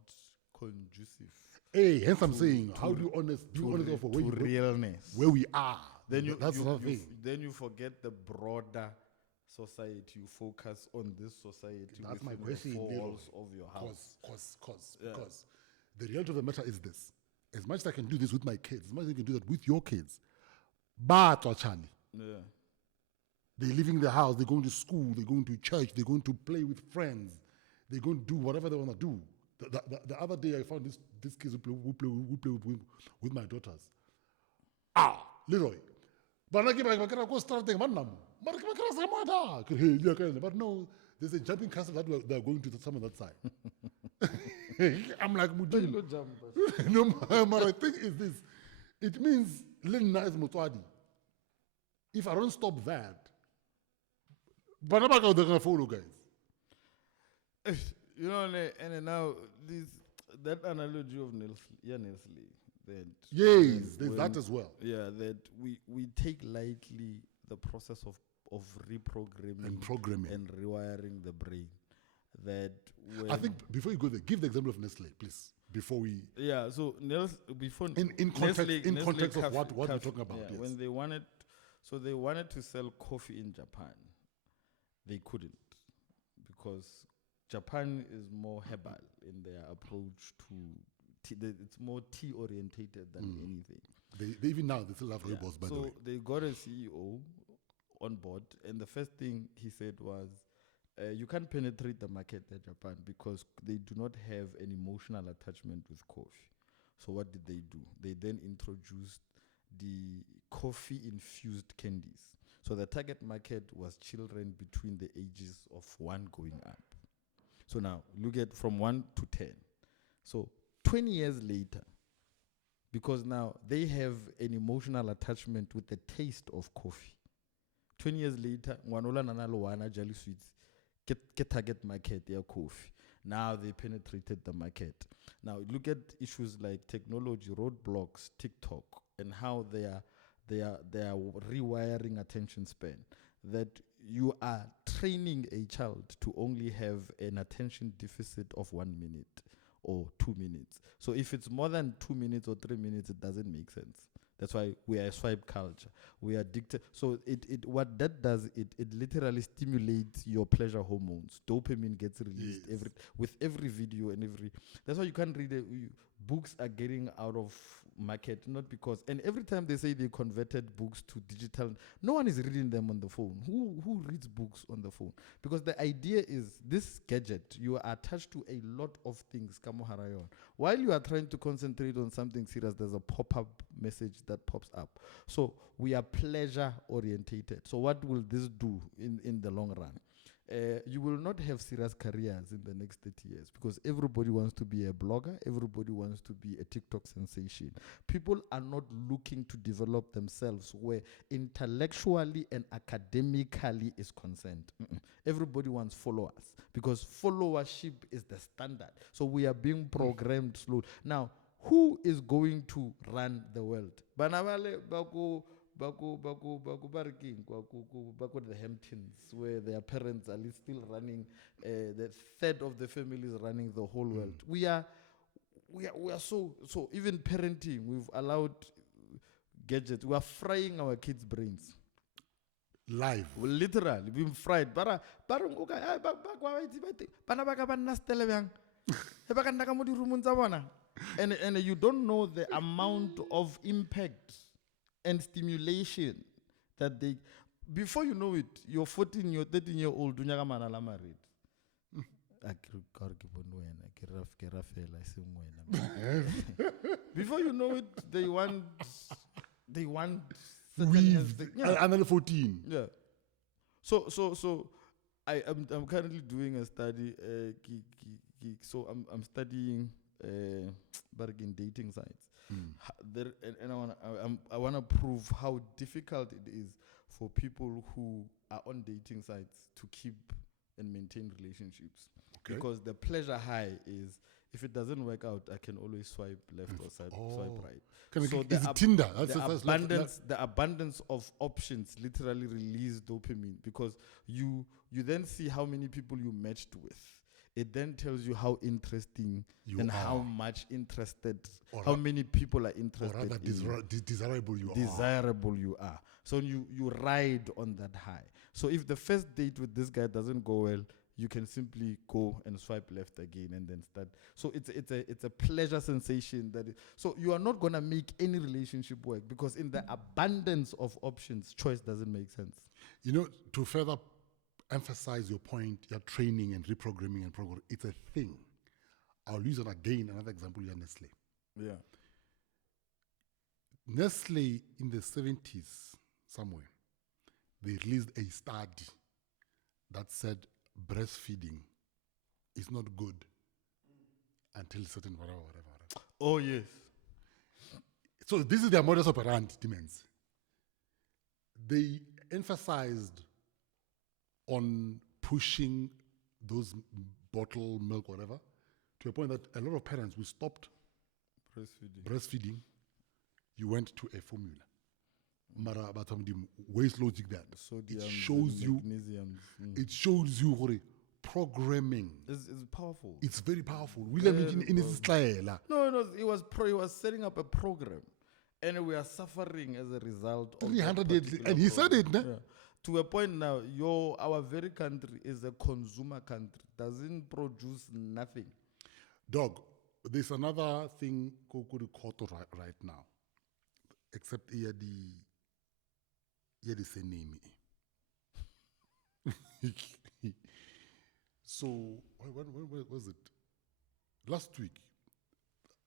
conducive. Hey, hence I'm saying, how do you honest of realness? Where we are. Then That's the thing. Then you forget the broader society. You focus on this society. That's my within question. The four walls of your house. Because the reality of the matter is this: as much as I can do this with my kids, as much as I can do that with your kids, but Charlie. Yeah. They're leaving the house, they're going to school, they're going to church, they're going to play with friends, they're going to do whatever they want to do. The other day I found this kids who play with my daughters. Leroy. But no, there's a jumping castle that they're going to some of that side. I'm like, no, my thing is this. It means Lynch is Mutwadi. If I don't stop that, but I'm not going to follow, guys. You know, and now that analogy of Nelsley, that yes, there's that as well. Yeah, that we take lightly the process of reprogramming and programming and rewiring the brain. That I think before you go there, give the example of Nestle, please. Before we so before in context of what we're talking about. Yeah, yes. When they wanted to sell coffee in Japan, they couldn't because Japan is more herbal in their approach to tea. It's more tea orientated than anything. They even now they still have robots, by the way. So they got a CEO on board, and the first thing he said was, you can't penetrate the market in Japan because they do not have an emotional attachment with coffee. So what did they do? They then introduced the coffee-infused candies. So the target market was children between the ages of 1 going up. So now, look at from 1 to 10. So 20 years later, because now they have an emotional attachment with the taste of coffee. 20 years later, ngwanola nana jelly sweets, get target market their coffee. Now they penetrated the market. Now look at issues like technology, roadblocks, TikTok, and how they are rewiring attention span. That you are training a child to only have an attention deficit of 1 minute or 2 minutes. So if it's more than 2 minutes or 3 minutes, it doesn't make sense. That's why we are a swipe culture. We are addicted. So what that does, it literally stimulates your pleasure hormones. Dopamine gets released with every video and every. That's why you can't read it. Books are getting out of market, not because. And every time they say they converted books to digital, no one is reading them on the phone. Who reads books on the phone? Because the idea is this gadget, you are attached to a lot of things. Kamo harayon. While you are trying to concentrate on something serious, there's a pop-up message that pops up. So we are pleasure orientated. So what will this do in the long run? You will not have serious careers in the next 30 years because everybody wants to be a blogger. Everybody wants to be a TikTok sensation. People are not looking to develop themselves where intellectually and academically is concerned. Everybody wants followers because followership is the standard. So we are being programmed slowly. Now, who is going to run the world? Banabale baku the Hamptons, where their parents are still running. The third of the family is running the whole world. We are so even parenting. We've allowed gadgets. We are frying our kids' brains. Live. Well, literally, being fried. And you don't know the amount of impact and stimulation that they, before you know it, you're 14, you're 13-year-old, married. Before you know it, they want Another 14. Yeah. So I'm currently doing a study. So I'm studying bargain dating sites. I want to prove how difficult it is for people who are on dating sites to keep and maintain relationships. Okay. Because the pleasure high is, if it doesn't work out, I can always swipe left or swipe right. So is it Tinder? The abundance of options literally release dopamine because you then see how many people you matched with. It then tells you how interesting how much interested, how many people are interested. Or rather, desirable you are. Desirable you are. So you ride on that high. So if the first date with this guy doesn't go well, you can simply go and swipe left again and then start. So it's a pleasure sensation so you are not gonna make any relationship work because in the abundance of options, choice doesn't make sense. You know, to further emphasize your point, your training and reprogramming and program, it's a thing. I'll use it again, another example here, Nestle. Yeah. Nestle in the 70s, somewhere, they released a study that said breastfeeding is not good until certain whatever. Oh, yes. So this is their modus operandi, demands. They emphasized on pushing those bottle milk, whatever, to a point that a lot of parents, we stopped breastfeeding. You went to a formula. Mara waste logic that Sodium, it shows you magnesium. It shows you programming. It's powerful. It's very powerful. William in his style. No, he was setting up a program, and we are suffering as a result of 300 days, and he said it. Yeah. To a point now, our very country is a consumer country. Doesn't produce nothing. Dog, there's another thing called right now. Except here the same name. So when was it? Last week,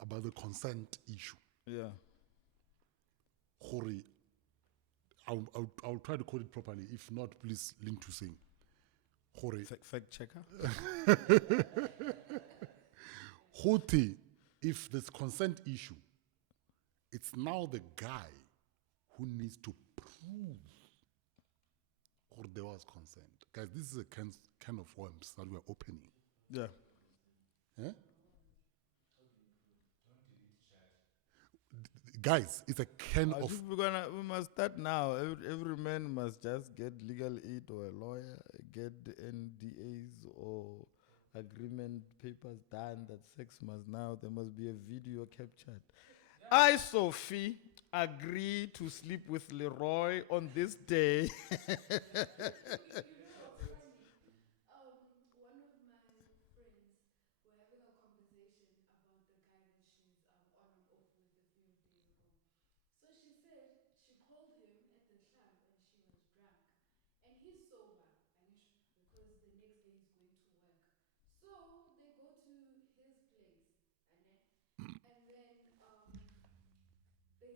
about the consent issue. Yeah. I'll try to code it properly. If not, please link to saying. Fact checker. If there's consent issue, It's now the guy who needs to prove or there was consent. Guys, this is a can of worms that we're opening. Yeah. Eh? Guys, it's a can I of. think we must start now. Every man must just get legal aid or a lawyer, get NDAs or agreement papers done that sex must now. There must be a video captured. I, Sophie, agree to sleep with Leroy on this day. You know what's funny? One of my friends were having a conversation about the guy that she's on and off with a few days ago. So she said she called him at the club and she was drunk. And he's sober, Anish, because the next day he's going to work. So they go to his place, and then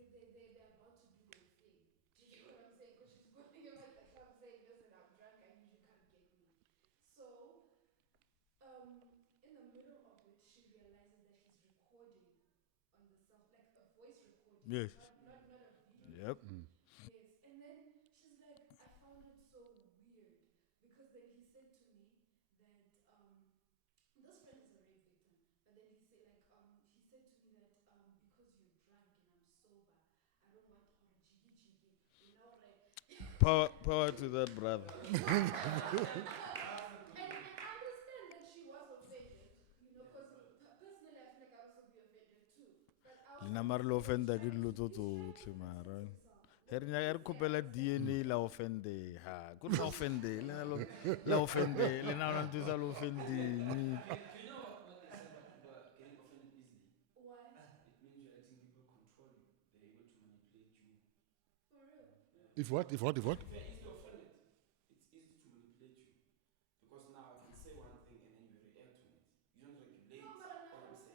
they're about to do their thing. Do you get what I'm saying? Because she's calling him at the club saying, listen, I'm drunk, I need you to come get me. So, in the middle of it, she realizes that he's recording on the self, like a voice recording. Yes. Not a video. Yep. Yes. And then she's like, I found it so weird. Because then he said to me that, this friend is a rape victim, but then he said to me that because you're drunk and I'm sober, I don't want her jiggy jiggy, you know, right? Power to that brother. And I understand that she was offended, you know, because personally I feel like I'd also be offended too. But I was Lina mara lo offenda ke dilo tso tsotlhe mara. Her nya re kopela DNA la offende ha. Go la offende, la offende, lena la ntse la offende. Do you know what they said about people are getting offended easily? why? It means you're letting people control you. They're able to manipulate you. For real? If what? If you're easily offended, it's easy to manipulate you. Because now I can say one thing and then you react on it. You don't regulate No, but what I'm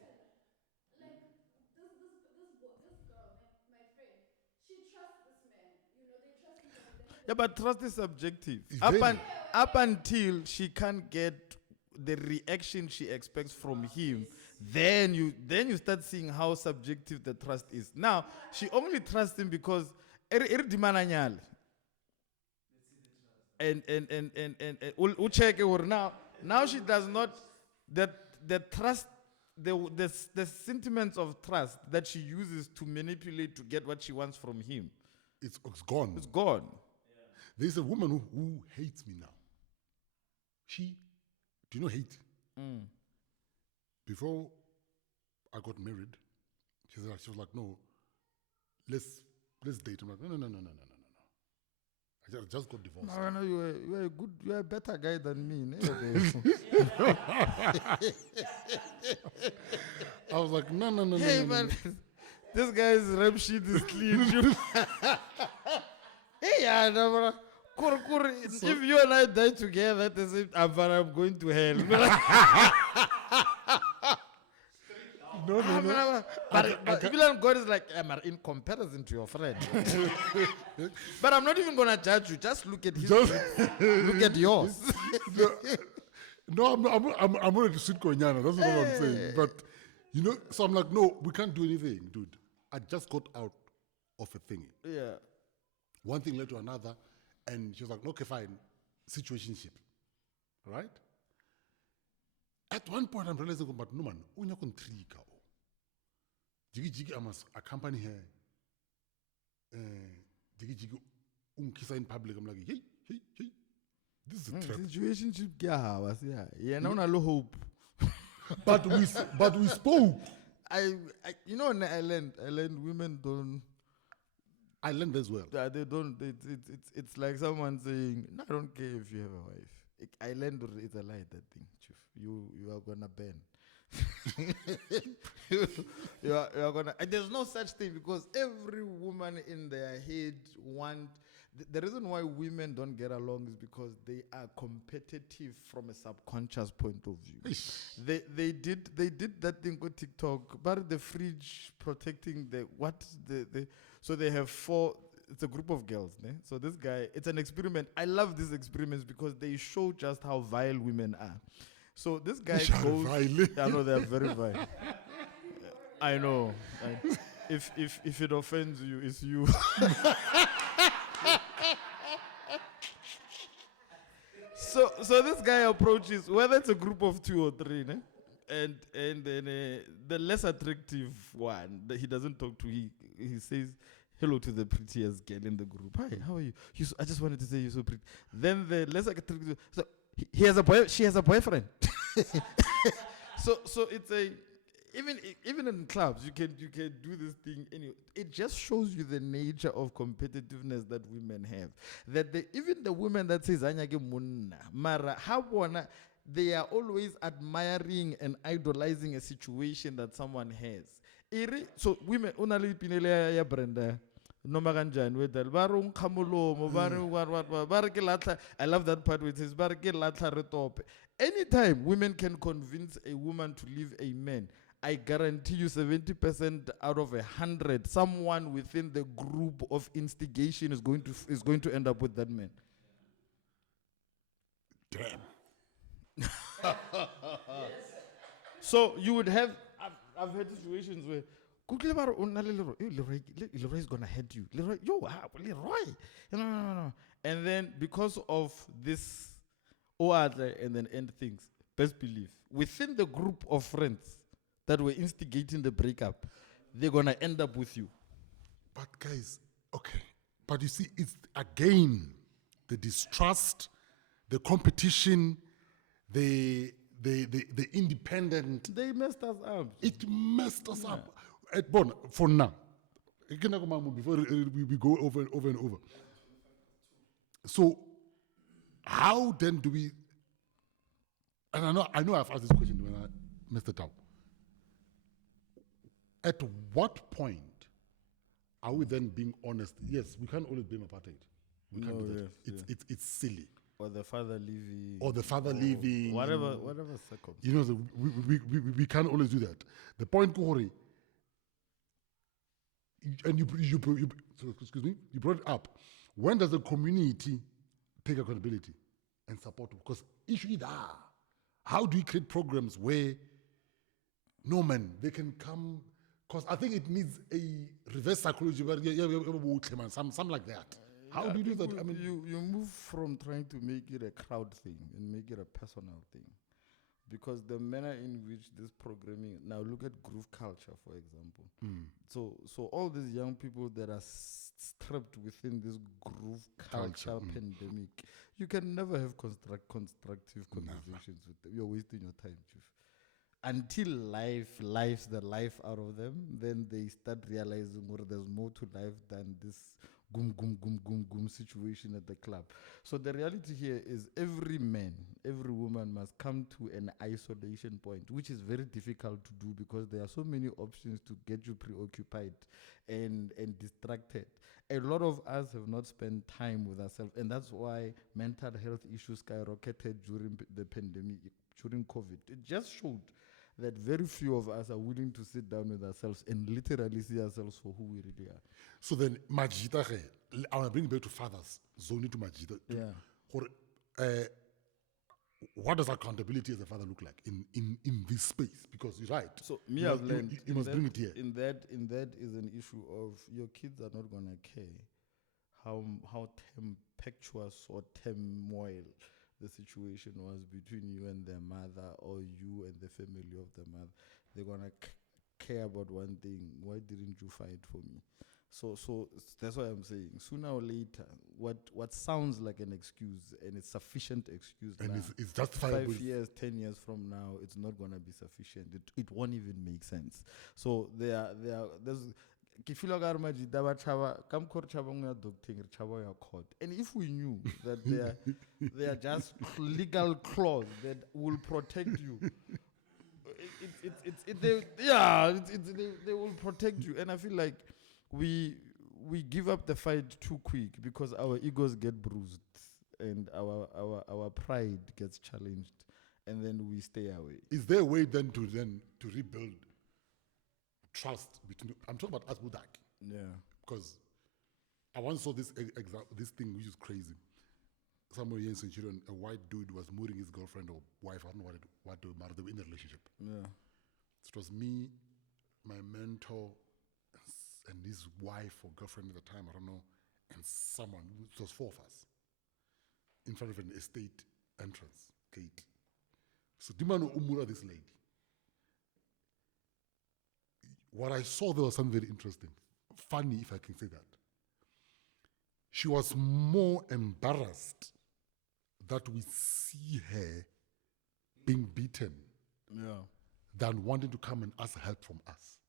saying. like this girl, my friend, she trusts this man. You know, they trust each other. They have Yeah, but trust is subjective. It's Up, very- up until she can't get the reaction she expects from him, then you start seeing how subjective the trust is. Now, she only trusts him because and we'll check it now she does not the trust the sentiments of trust that she uses to manipulate to get what she wants from him. It's gone. It's gone. There's a woman who hates me now. Do you know hate? Before I got married, she was like, no, let's date. I'm like, no. I just got divorced. No, no, you're a better guy than me. I was like, no. Hey man, this guy's rap sheet is clean. Hey, yeah, no, bro. If you and I die together at the same time, I'm going to hell. No. But God is like, in comparison to your friend. But I'm not even gonna judge you. Just look at his. Look at yours. No, I'm ready to sit Konyana. That's what I'm saying. But, you know, so I'm like, no, we can't do anything, dude. I just got out of a thing. Yeah. One thing led to another, and she was like, okay, fine, situationship, right? At one point, I'm realizing, but no man, unya kontrika. Jigi, I must accompany her. Jigi, unkisa in public. I'm like, hey. This is a trap. Situationship, yeah, no hope. But we spoke. You know, in Ireland, women don't. I learned as well. They don't. It's like someone saying, "No, I don't care if you have a wife." I learned it's a lie. That thing, Chief. You are gonna burn. you are gonna. And there's no such thing because every woman in their head want. The reason why women don't get along is because they are competitive from a subconscious point of view. They did that thing on TikTok, but the fridge protecting so they have 4. It's a group of girls. So this guy, it's an experiment. I love these experiments because they show just how vile women are. So this guy goes. I know they're very vile. I know. if it offends you, it's you. So this guy approaches, whether it's a group of 2 or 3, ne? and then the less attractive one that he doesn't talk to, he says hello to the prettiest girl in the group. Hi, how are you? I just wanted to say you're so pretty. Then the less attractive, so he has a boy, she has a boyfriend. so it's a even in clubs you can do this thing anyway. It just shows you the nature of competitiveness that women have. That even the women that says anyake munna mara habona, they are always admiring and idolizing a situation that someone has. So women unali pinele ya Brenda noma kanjani wedal barung khamulomo bar ke latla. I love that part where it says bar ke latla re tope. Anytime women can convince a woman to leave a man, I guarantee you 70% out of 100, someone within the group of instigation is going to end up with that man. Damn. So you would have, I've had situations where Leroy is gonna hurt you. Leroy, Leroy. No. And then because of this and then end things, best believe, within the group of friends that were instigating the breakup, they're gonna end up with you. But guys, okay. But you see, it's again the distrust, the competition, the independent. They messed us up. It messed us up. For now, before we go over and over. So, how then do we? And I know I've asked this question when I Mr. Tau. At what point are we then being honest? Yes, we can't always blame apartheid. We can't do that. It's silly. Or the father leaving. Whatever circumstance. You know, so we can't always do that. The point, Kohori, and you brought it up. When does the community take accountability and support? Because issue is how do you create programs where no man, they can come? Because I think it needs a reverse psychology, something like that. How do you do that? I mean, you move from trying to make it a crowd thing and make it a personal thing. Because the manner in which this programming, now look at groove culture, for example. So all these young people that are stripped within this groove culture pandemic, you can never have constructive conversations with them. You're wasting your time, Chief. Until lives the life out of them, then they start realizing there's more to life than this gum situation at the club. So the reality here is every man, every woman must come to an isolation point, which is very difficult to do because there are so many options to get you preoccupied and distracted. A lot of us have not spent time with ourselves, and that's why mental health issues skyrocketed during the pandemic, during COVID. It just showed that very few of us are willing to sit down with ourselves and literally see ourselves for who we really are. So then, Majita, I'll bring back to fathers, zone to Majita. What does accountability as a father look like in this space? Because you're right. So I've learned you must bring it here. In that is an issue of your kids are not gonna care how tempestuous or turmoil the situation was between you and their mother or you and the family of the mother. They're gonna care about one thing: why didn't you fight for me? So that's why I'm saying sooner or later, what sounds like an excuse and it's sufficient excuse, and now, it's justifiable. 5 years, 10 years from now, it's not gonna be sufficient. It won't even make sense. So there's. And if we knew that there are just legal clause that will protect you, they will protect you. And I feel like we give up the fight too quick because our egos get bruised and our pride gets challenged, and then we stay away. Is there a way then to rebuild trust between? I'm talking about us, Budak. Yeah. Because I once saw this this thing which is crazy. Somewhere here in Centurion, a white dude was mooring his girlfriend or wife. I don't know what to marry. They were in a relationship. Yeah. It was me, my mentor, and his wife or girlfriend at the time, I don't know, and someone, it was 4 of us, in front of an estate entrance gate. So Dimano Umura, this lady. What I saw there was something very interesting. Funny, if I can say that. She was more embarrassed that we see her being beaten than wanting to come and ask help from us.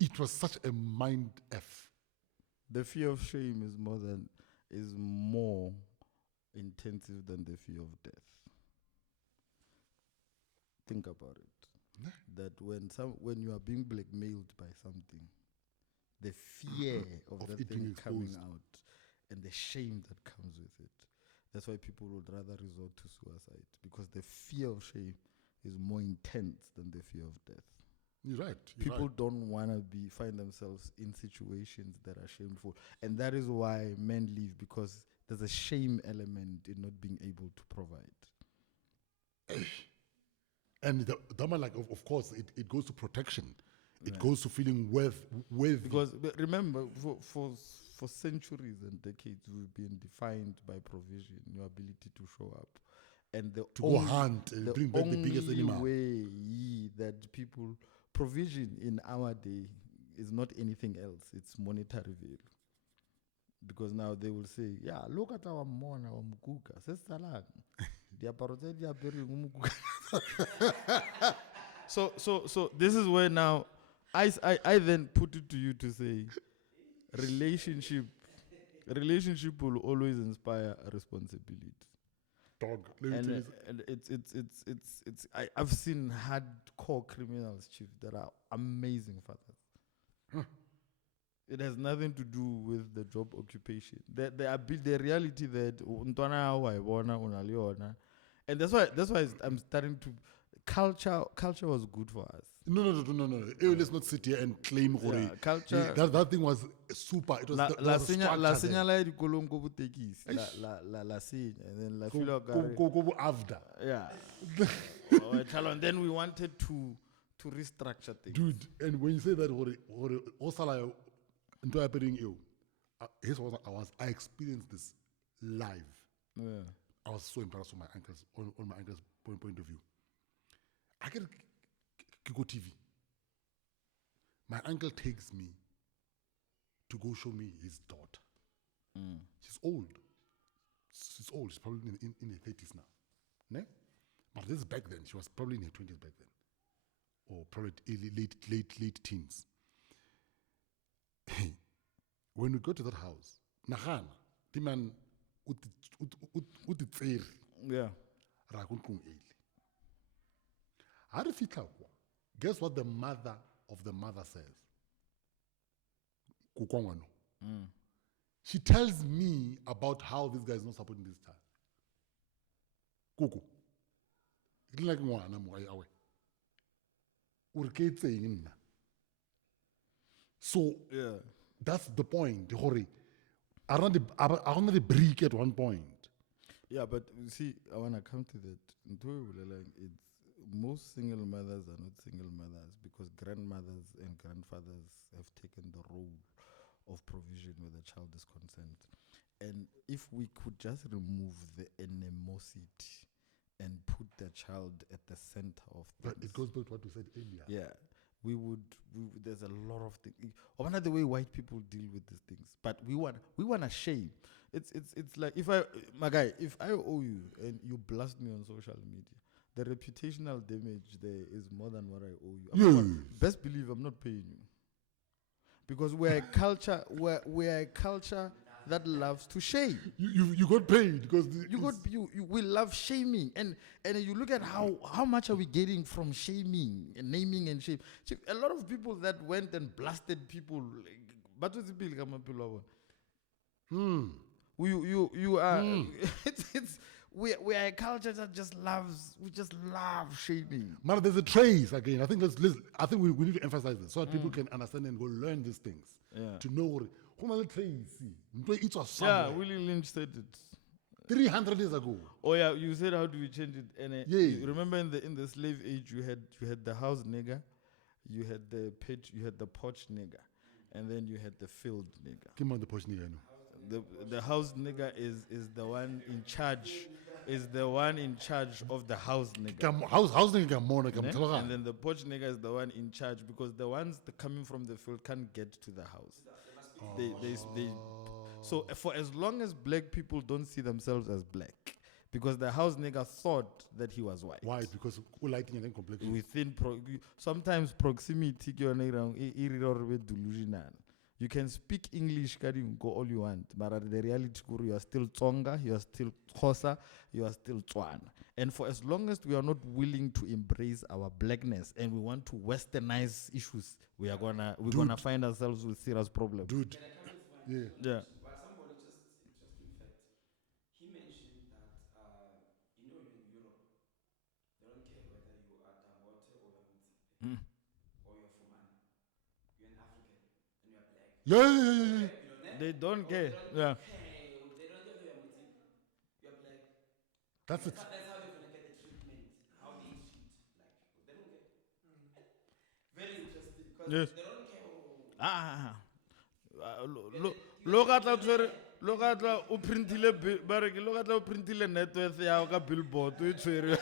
It was such a mind F. The fear of shame is more intensive than the fear of death. Think about it. Yeah. That when you are being blackmailed by something, the fear of that it being thing coming exposed. out and the shame that comes with it. That's why people would rather resort to suicide, because the fear of shame is more intense than the fear of death. You're right. People don't want to find themselves in situations that are shameful, and that is why men leave, because there's a shame element in not being able to provide. And the man, like, of course, it goes to protection. It goes to feeling worthy. Because remember, for centuries and decades, we've been defined by provision, your ability to show up, and to go hunt and bring back the biggest animal. Way that people provision in our day is not anything else; it's monetary value. Because now they will say, "Yeah, look at our mona, our mukuka, sesalang, diaparo tse di apere ngu mukuka." So this is where now I then put it to you to say, relationship will always inspire responsibility. Dog. Let me tell you And it's I've seen hardcore criminals, chief, that are amazing fathers. Huh. It has nothing to do with the job occupation. The reality that untwana waibona unaliona, and that's why I'm starting to culture was good for us. No. Let's not sit here and claim Yeah, culture. that thing was super. It was La structure senya there. la dikolong ko botekisi. La senya, and then la filo Go after. yeah. And then we wanted to restructure things. Dude, and when you say that, I experienced this live. Yeah. I was so embarrassed on my uncle's point of view. I get Kiko TV. My uncle takes me to go show me his daughter. She's old. She's old. She's probably in her 30s now. Ne? But this is back then. She was probably in her 20s back then. Or probably late teens. When we go to that house, Nahana, the man with the tsair, Yeah. rakunkung eli. How do you feel? Guess what the mother of the mother says? Kukwangwano. She tells me about how this guy is not supporting this child. Kuku. It's like ngwana mo awe. Urketseng nna. So Yeah. that's the point. Around the brick at one point. Yeah, but you see, I want to come to that. It's most single mothers are not single mothers because grandmothers and grandfathers have taken the role of provision where the child is concerned. And if we could just remove the animosity and put the child at the center of things. But it goes back to what we said earlier. Yeah, we would. There's a lot of things. Or another way white people deal with these things, but we want to shame. It's like if I owe you and you blast me on social media, the reputational damage there is more than what I owe you. Best believe I'm not paying you, because we're a culture that loves to shame. You got paid because We love shaming, and you look at how much are we getting from shaming and naming and shame. A lot of people that went and blasted people, but what's the bill? You are we are a culture that just love shaming. Man, there's a trace again. I think we need to emphasize this so that people can understand and go learn these things. Yeah. To know what trace. It was Yeah, somewhere. Willie Lynch said it. 300 years ago. Oh yeah, you said how do we change it? And Yeah. you remember in the slave age, you had the house nigger, you had the pitch, you had the porch nigger, and then you had the field nigger. Come on, the posh nigga, I know. The house nigger is the one in charge, is the one in charge of the house nigger. House nigga come on, come Ne? tell And her. then the porch nigger is the one in charge because the ones that coming from the field can't get to the house. So for as long as black people don't see themselves as black, because the house nigger thought that he was white. Why? Because we lighting and then complexion. Within sometimes proximity delusional. You can speak English, go all you want, but the reality you are still Tsonga, you are still Xhosa, you are still Tswana. And for as long as we are not willing to embrace our blackness and we want to westernize issues, we're gonna find ourselves with serious problems. Dude. Can I come in for one? Yeah. But somebody just interesting fact. He mentioned that in Europe, they don't care whether you are Dangote or you're Mutsi or you're Fumana. You're an African and you're black. Yeah. They don't care. Yeah. They don't care whether you're Mutsi, you're black. That's it. That's how they're gonna get the treatment. How they treat black people. They don't care. Very interesting because Yes. they don't care. Look at o printile o printile net worth ya ka billboard o tshwere.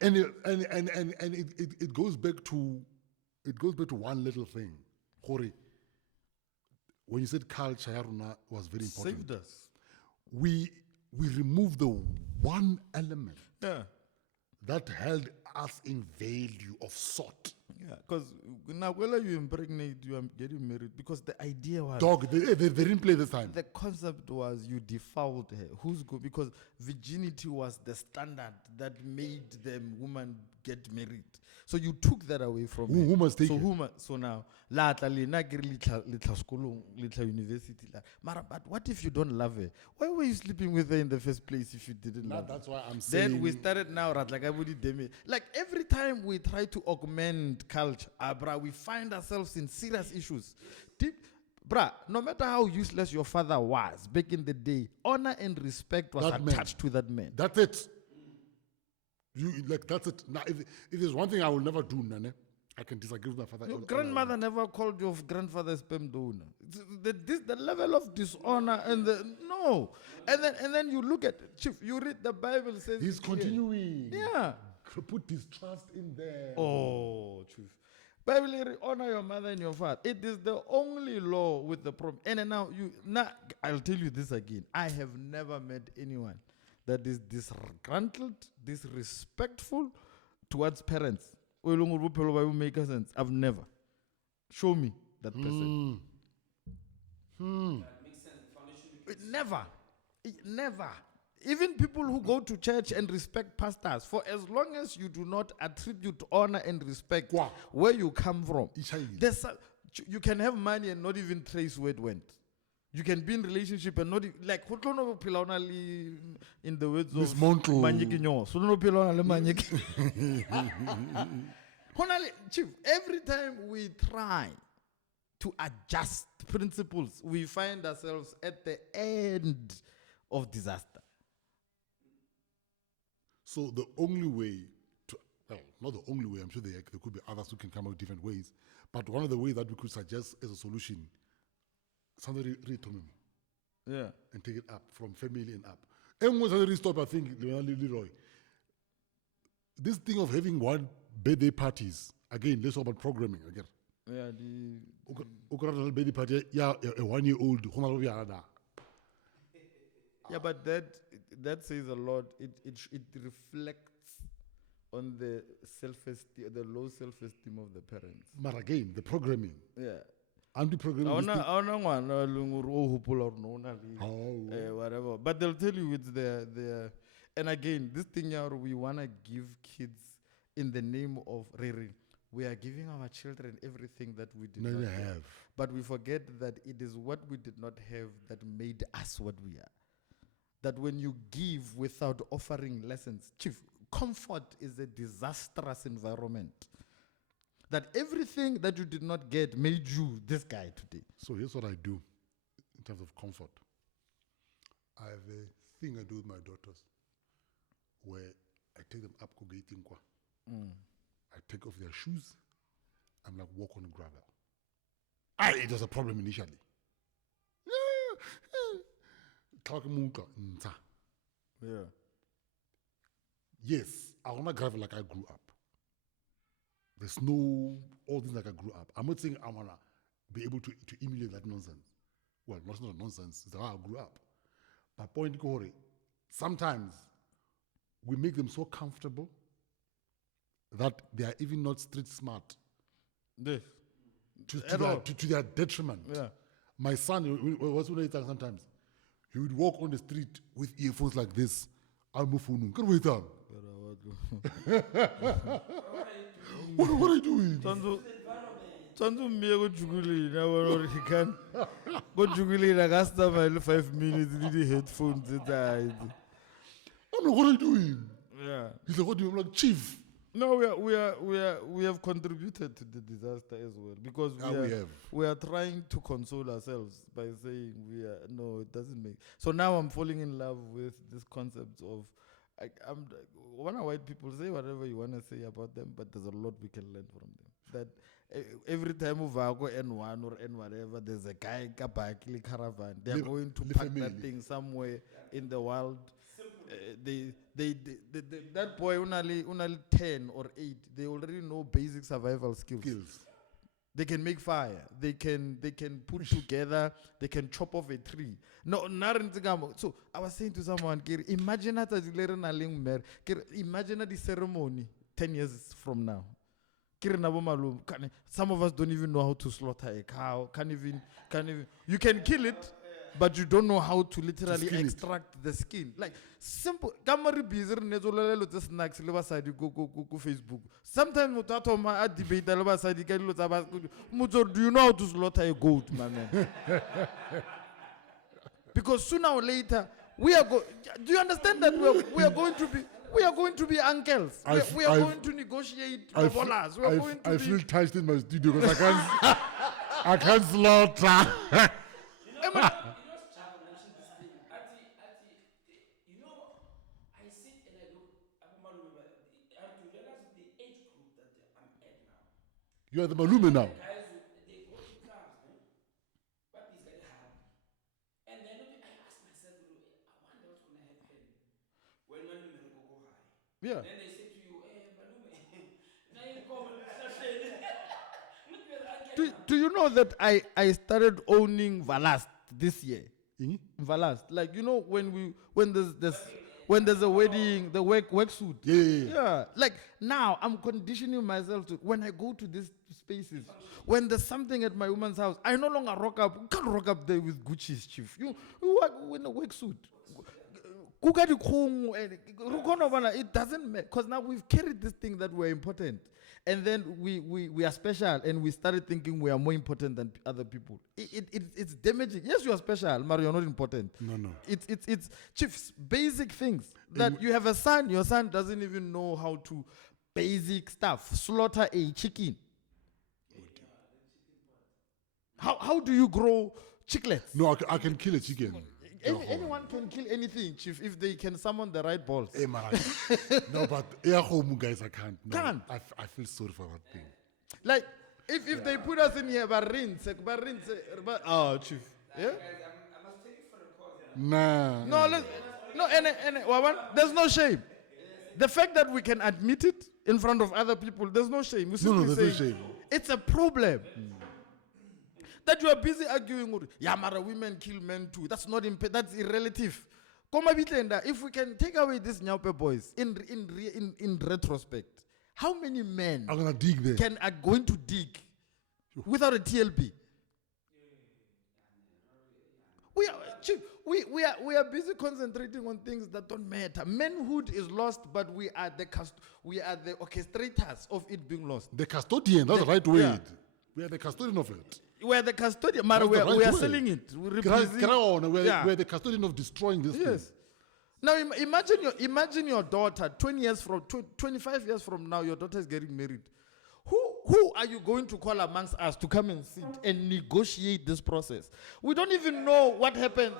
And it goes back to one little thing. Hore, when you said culture ya rona was very important. Saved us. We removed the one element Yeah. that held us in value of sort. Yeah, because now whether you impregnate, you are getting married, because the idea was Dog, they didn't play this time. the concept was you defiled her. Who's good? Because virginity was the standard that made the woman get married. So you took that away from her. Who must take so it? So now, la tla lena ke re litla school, litla university la. Mara, but what if you don't love her? Why were you sleeping with her in the first place if you didn't love her? That's why I'm saying. Then we started now, like every time we try to augment culture, we find ourselves in serious issues. No matter how useless your father was back in the day, honor and respect was That man. attached to that man. That's it. That's it. Now, if there's one thing I will never do, Nane, I can disagree with my father. Your grandmother never called your grandfather a sperm donor. The level of dishonor and and then you look at Chief. You read the Bible says He's continuing. Yeah. Put his trust in there. Oh, Chief. Bible honor your mother and your father. It is the only law with the problem. And now I'll tell you this again. I have never met anyone that is disgruntled, disrespectful towards parents. Make sense. I've never. Show me that person. That makes sense. The foundation It never. Even people who go to church and respect pastors, for as long as you do not attribute honor and respect Wow. where you come from, Ishayile. you can have money and not even trace where it went. You can be in relationship and not like in the words Miss of Montle. Manyikinyo. Chief, every time we try to adjust principles, we find ourselves at the end of disaster. So the only way not the only way, I'm sure there could be others who can come out different ways, but one of the ways that we could suggest as a solution, somebody read to me Yeah. and take it up from family and up. And once I stop, I think, Leroy, this thing of having one birthday parties, again, let's talk about programming again. Yeah, Birthday party, yeah, a 1 year old, yeah, but that says a lot. It reflects on the self-esteem, the low self-esteem of the parents. but again, the programming. Yeah. Anti-programming. Whatever. But they'll tell you it's their and again, this thing here, we wanna give kids in the name of Riri. We are giving our children everything that we did not have. But we forget that it is what we did not have that made us what we are. That when you give without offering lessons, Chief, comfort is a disastrous environment. That everything that you did not get made you this guy today. So here's what I do in terms of comfort. I have a thing I do with my daughters where I take them up Kogating Kwa. I take off their shoes. I'm like, walk on gravel. It was a problem initially. Yeah. Yes, I want to gravel like I grew up. There's no all things like I grew up. I'm not saying I want to be able to emulate that nonsense. Well, not nonsense. It's how I grew up. But point Kore, sometimes we make them so comfortable that they are even not street smart. Yes. To their detriment. Yeah. My son was when sometimes he would walk on the street with earphones like this. I'm a phone. Can wait on. What are you doing? Tanzu mie go juguli na wona he can go juguli na customer 5 minutes with the headphones died. What are you doing? Yeah. He's like, what do you? I'm like, Chief. No, we have contributed to the disaster as well because we are trying to console ourselves by saying it doesn't make. So now I'm falling in love with this concept of when white people say whatever you want to say about them, but there's a lot we can learn from them. That every time we go N1 or N whatever, there's a guy kabaki caravan. They're going to pack that thing somewhere in the wild. That boy only 10 or 8, they already know basic survival skills. They can make fire. They can put together. They can chop off a tree. No, so I was saying to someone, imagine the ceremony 10 years from now. Some of us don't even know how to slaughter a cow. Can't even. You can kill it, but you don't know how to literally extract the skin. Like simple. Kamari bizar nezolele lo snacks le basadi go Facebook. Sometimes mutato ma debate le basadi ka lo tsa muzo, do you know how to slaughter a goat, my man? Because sooner or later we are do you understand that we are going to be uncles. We are going to negotiate bolas. I feel touched in my studio because I can't slaughter. You are the malume now. Guys, they go to clubs, but he's very happy. And then I ask myself, I wonder what's going to happen when malume go high. Yeah. Then they say to you, malume, do you know that I started owning Valast this year? Valast, like when there's a wedding, the work suit. Yeah. Like now I'm conditioning myself to when I go to these spaces, when there's something at my woman's house, I no longer rock up. You can't rock up there with Gucci's, chief. You work in a work suit. It doesn't matter because now we've carried this thing that we're important, and then we are special, and we started thinking we are more important than other people. It's damaging. Yes, you are special, but you're not important. No. It's chiefs, basic things that you have a son. Your son doesn't even know how to basic stuff. Slaughter a chicken. How do you grow chicklets? No, I can kill a chicken. Anyone can kill anything, chief, if they can summon the right balls. Hey, man. No, but home guys, I can't. No, Can't. I feel sorry for that thing. Like, if they put us in here, oh, chief. Yeah? guys, I must take you for a call. Nah. No, there's no shame. The fact that we can admit it in front of other people, there's no shame. We simply there's say, no shame. it's a problem. That you are busy arguing, women kill men too. That's not that's irrelative. If we can take away these Nyaupe boys in retrospect, how many men I'm gonna dig there. are going to dig without a TLP? We are busy concentrating on things that don't matter. Manhood is lost, but we are the orchestrators of it being lost. The custodian, that's the right word. Yeah. We are the custodian of it. We are the custodian, but we are selling it. We're the custodian of destroying this thing. Now imagine your daughter 25 years from now, your daughter is getting married. Who are you going to call amongst us to come and sit and negotiate this process? We don't even know what happens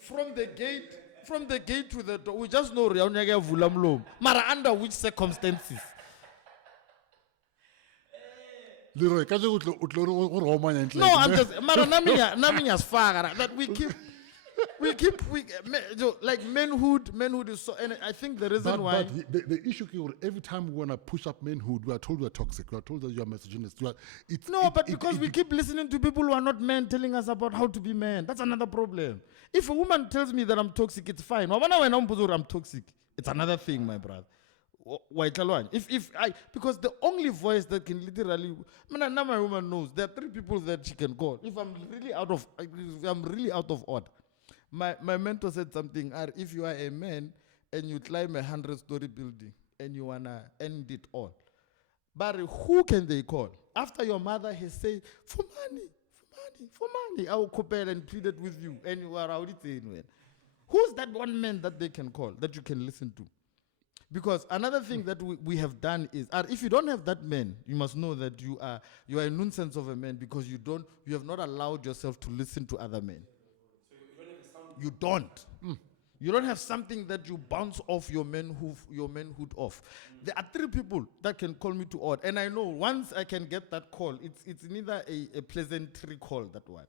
from the gate from the gate to the door, we just know Riaunyaga Vulamlo. Mara, under which circumstances? Leroy, ka je o tlo o romanya ntle. No, I'm just Mara Namias Fagara that like manhood is so, and I think the reason why. But the issue is every time we want to push up manhood, we are told we are toxic. We are told that you are misogynist. Because we keep listening to people who are not men telling us about how to be men. That's another problem. If a woman tells me that I'm toxic, it's fine. When I'm toxic, it's another thing, my brother. Because the only voice that can literally, now my woman knows there are 3 people that she can call. If I'm really out of order. My mentor said something, if you are a man and you climb a 100-story building and you wanna end it all, but who can they call? After your mother has said, for money, I will compare and plead it with you, and you are already saying, who's that one man that they can call, that you can listen to? Because another thing that we have done is, if you don't have that man, you must know that you are a nuisance of a man because you have not allowed yourself to listen to other men. You don't. You don't have something that you bounce off your manhood off. There are 3 people that can call me to order, and I know once I can get that call, it's neither a pleasantry call, that one.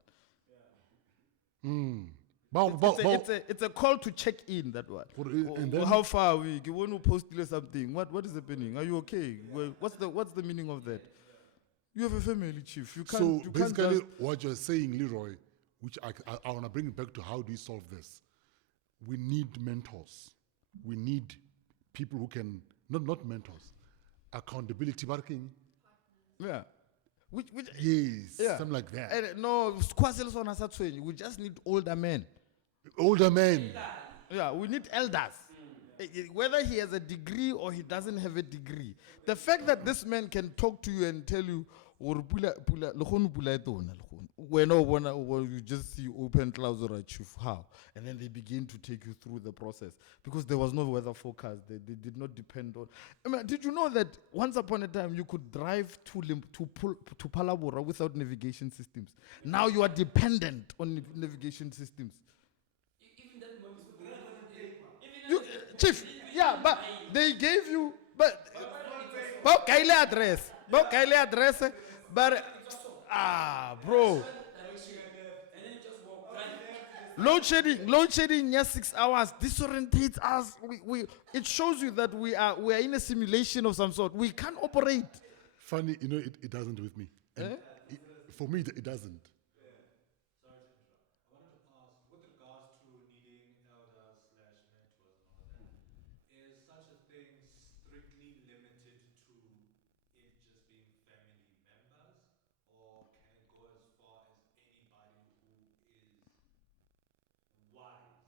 It's a call to check in, that one. And then, how far are we? You want to post something? What is happening? Are you okay? Well, what's the meaning of that? You have a family, chief. You can't. Basically, what you're saying, Leroy, which I want to bring it back to how do you solve this? We need mentors. We need people who can, not mentors, accountability working. Yeah. Yes, yeah. something like that. And no, we just need older men. Older men. Yeah, we need elders. Whether he has a degree or he doesn't have a degree. The fact that this man can talk to you and tell you, when you just see open clouds or achieve how, and then they begin to take you through the process because there was no weather forecast. They did not depend on. Did you know that once upon a time you could drive to Palabora without navigation systems? Now you are dependent on navigation systems. Even that moment, Chief, yeah, but they gave you, but address, but bro. and then you just walk right. Load shedding, yes, 6 hours disorientates us. It shows you that we are in a simulation of some sort. We can't operate. Funny, it doesn't with me. For me, it doesn't. Sorry to interrupt. I wanted to ask, with regards to needing elders/mentors and all that, is such a thing strictly limited to it just being family members, or can it go as far as anybody who is wise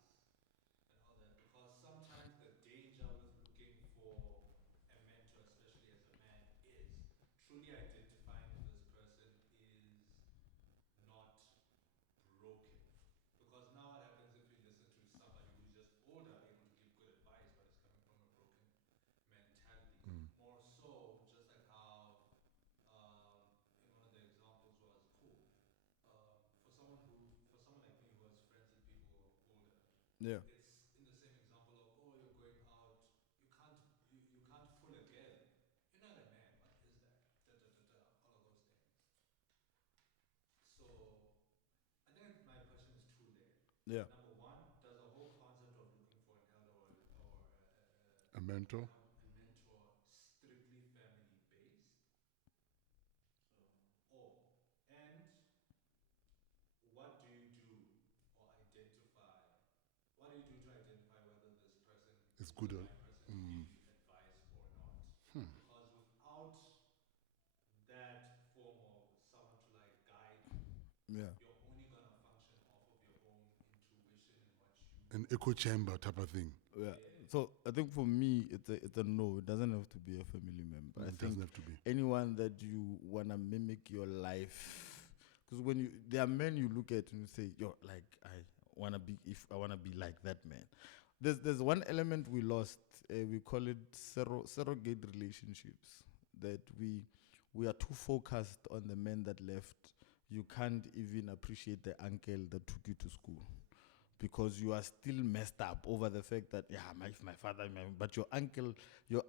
and all that? Because sometimes the danger with looking for a mentor, especially as a man, is truly identifying if this person is not broken. Because now what happens if you listen to somebody who's just older, able to give good advice, but is coming from a broken mentality? More so, just like how in one of the examples was cool. For someone like me who has friends with people who are older, Yeah. it's in the same example of, oh, you're going out, you can't fool a girl. You're not a man. What is that? All of those things. So I think my question is two-layered. Yeah. Number one, does the whole concept of looking for an elder or A mentor. a mentor strictly family based? And what do you do or identify? What do you do to identify whether this person It's good. the right person to give you advice or not? Because without that form of someone to like guide you, Yeah. you're only gonna function off of your own intuition and what you. An echo chamber type of thing. Yeah. So I think for me, it's a no. It doesn't have to be a family member. I It think doesn't have to be. anyone that you wanna mimic your life, because there are men you look at and you say, yo, like I wanna be like that man. There's one element we lost. We call it surrogate relationships. That we are too focused on the men that left. You can't even appreciate the uncle that took you to school. because you are still messed up over the fact that my father, but your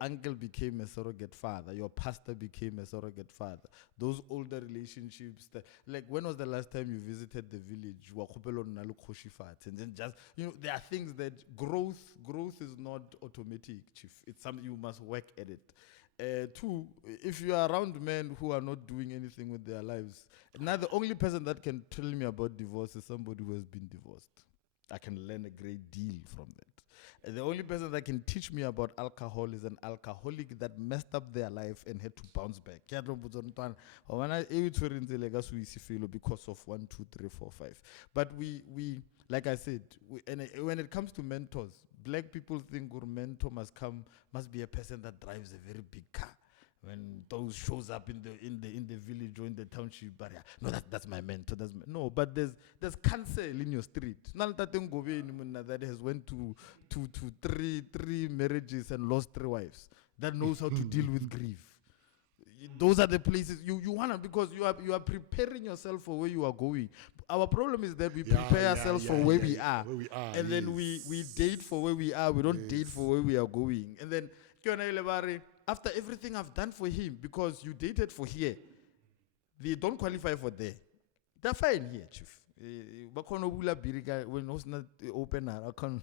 uncle became a surrogate father, your pastor became a surrogate father. Those older relationships, like when was the last time you visited the village? And then just there are things that growth is not automatic, Chief. It's something you must work at it. Two, if you are around men who are not doing anything with their lives, now the only person that can tell me about divorce is somebody who has been divorced. I can learn a great deal from that. And the only person that can teach me about alcohol is an alcoholic that messed up their life and had to bounce back. Because of 1, 2, 3, 4, 5. But we like I said, when it comes to mentors, black people think your mentor must be a person that drives a very big car. When those shows up in the village or in the township barrier, no, that's my mentor. No, but there's cancer in your street. That has went to three marriages and lost 3 wives. That knows how to deal with grief. Those are the places you wanna, because you are preparing yourself for where you are going. Our problem is that we prepare ourselves for where we are, and then we date for where we are. We don't date for where we are going, and then after everything I've done for him, because you dated for here, they don't qualify for there. They're fine here, Chief. When it's not open, I can't.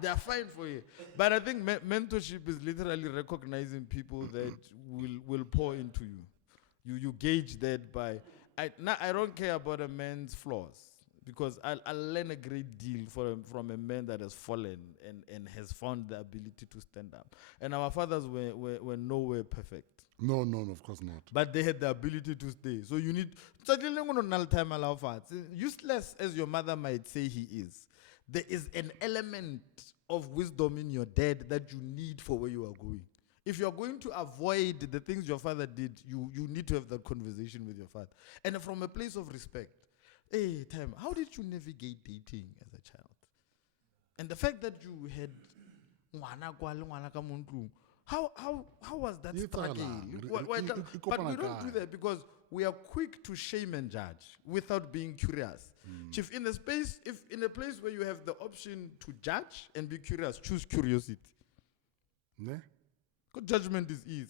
They're fine for you. But I think mentorship is literally recognizing people that will pour into you. You gauge that by... I don't care about a man's flaws, because I'll learn a great deal from a man that has fallen and has found the ability to stand up. And our fathers were nowhere perfect. No, of course not. But they had the ability to stay. So you need... Useless as your mother might say he is, there is an element of wisdom in your dad that you need for where you are going. If you're going to avoid the things your father did, you need to have that conversation with your father. And from a place of respect. Hey, Time, how did you navigate dating as a child? And the fact that you had how was that struggle? But we don't do that because we are quick to shame and judge without being curious. Chief, in a place where you have the option to judge and be curious, choose curiosity. Ne? Because judgment is easy.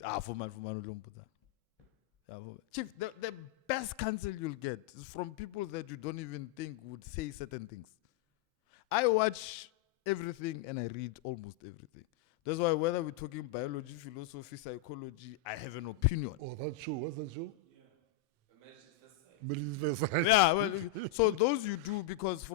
Chief, the best counsel you'll get is from people that you don't even think would say certain things. I watch everything and I read almost everything. That's why whether we're talking biology, philosophy, psychology, I have an opinion. Oh, that show. What's that show? Yeah, well, so those you do because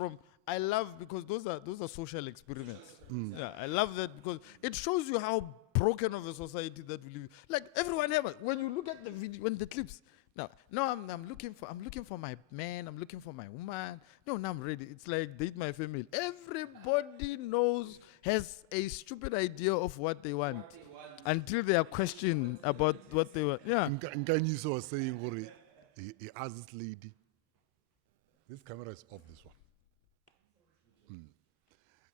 those are social experiments. Yeah, I love that because it shows you how broken of a society that we live. Like everyone ever, when you look at the video, when the clips. No, I'm looking for my man. I'm looking for my woman. No, now I'm ready. It's like date my family. Everybody has a stupid idea of what they want until they are questioned about what they want. Yeah. Nkanyiso was saying, he asked this lady, this camera is off, this one.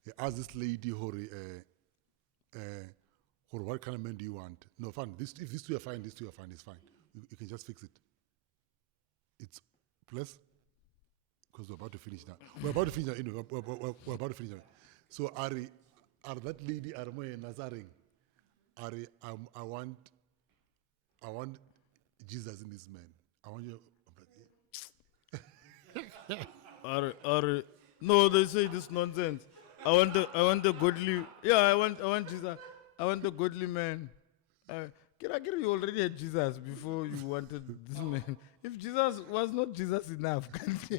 He asked this lady, what kind of man do you want? No, fine. If these two are fine, it's fine. You can just fix it. It's plus, because we're about to finish now. We're about to finish now. So are that lady Armoy Nazaring? I want Jesus in this man. I want you. No, they say this nonsense. I want the godly. Yeah, I want Jesus. I want the godly man. Kira, you already had Jesus before you wanted this man. If Jesus was not Jesus enough,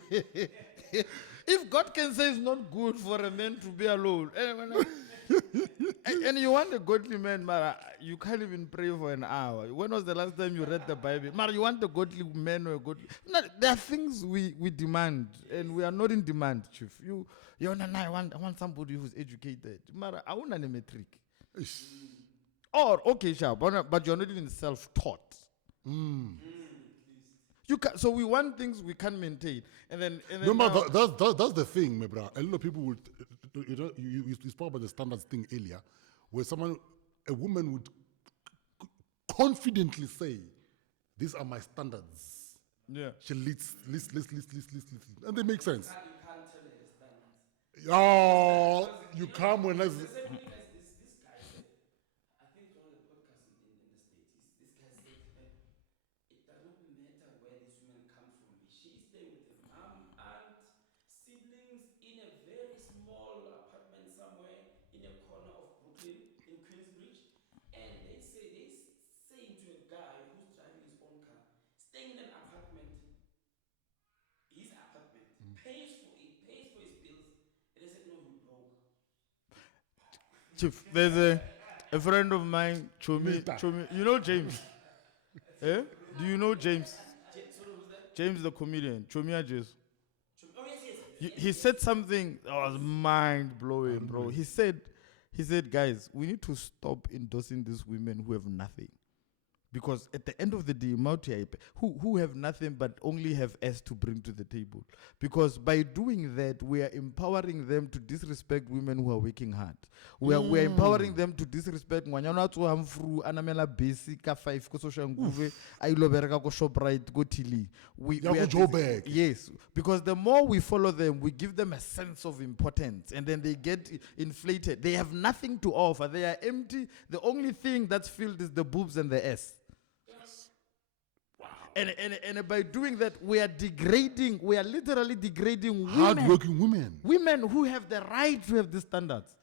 if God can say it's not good for a man to be alone, and you want a godly man, Mara, you can't even pray for an hour. When was the last time you read the Bible? Mara, you want a godly man or a godly... No, there are things we demand, and we are not in demand, Chief. I want somebody who's educated. Mara, I want a metric. Or, okay, sure, but you're not even self-taught. So we want things we can't maintain. And then that's the thing, my bro. A lot of people would, you spoke about the standards thing earlier, where a woman would confidently say, these are my standards. Yeah. She lists, and they make sense. You can't tell her standards. Oh, you come when I. Listen to me, guys. This guy said, I think it's one of the podcasts in the States. This guy said, it does not matter where these women come from. She is staying with her mom, aunt, siblings in a very small apartment somewhere in a corner of Brooklyn, in Queensbridge. And they saying to a guy who's driving his own car, staying in an apartment, his apartment, pays for it, pays for his bills. And they said, no, you broke. Chief, there's a friend of mine, Mita. Chomi, you know James? Eh? Do you know James? Sorry, who's that? James the comedian, Chomia James. Oh, yes, yes. He said something that was mind blowing, bro. He said, guys, we need to stop endorsing these women who have nothing. Because at the end of the day, who have nothing but only have S to bring to the table. Because by doing that, we are empowering them to disrespect women who are working hard. We are empowering them to disrespect Mwanyana to Hamfru, Anamela Basic, 5, ko social nguve, Ailo Berga ko Shoprite, go Tili. We are Joburg. Yes, because the more we follow them, we give them a sense of importance, and then they get inflated. They have nothing to offer. They are empty. The only thing that's filled is the boobs and the S. And by doing that, we are literally degrading women. Hard-working women. Women who have the right to have these standards.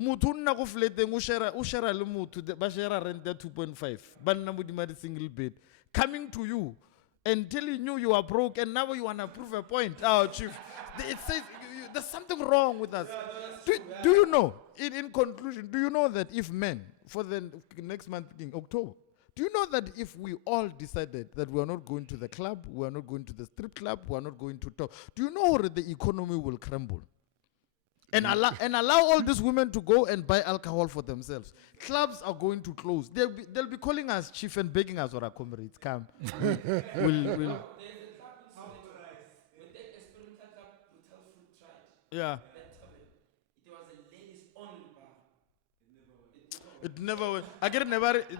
Muthu nna go fleteng o share le muthu ba share rent ya 2.5 ba nna modima di single bed coming to you and telling you are broke and now you want to prove a point. Oh, chief, it says there's something wrong with us. Do you know, in conclusion, do you know that if men, for the next month in October, do you know that if we all decided that we are not going to the club, we are not going to the strip club, we are not going to talk, do you know that the economy will crumble? And allow all these women to go and buy alcohol for themselves. Clubs are going to close. They'll be calling us chief and begging us, or our comrades, come. we'll There's a club in Soweto. When that experimental club, Brutal Fruit tried. Yeah. That tavern. It was a ladies only bar. It never went. Again,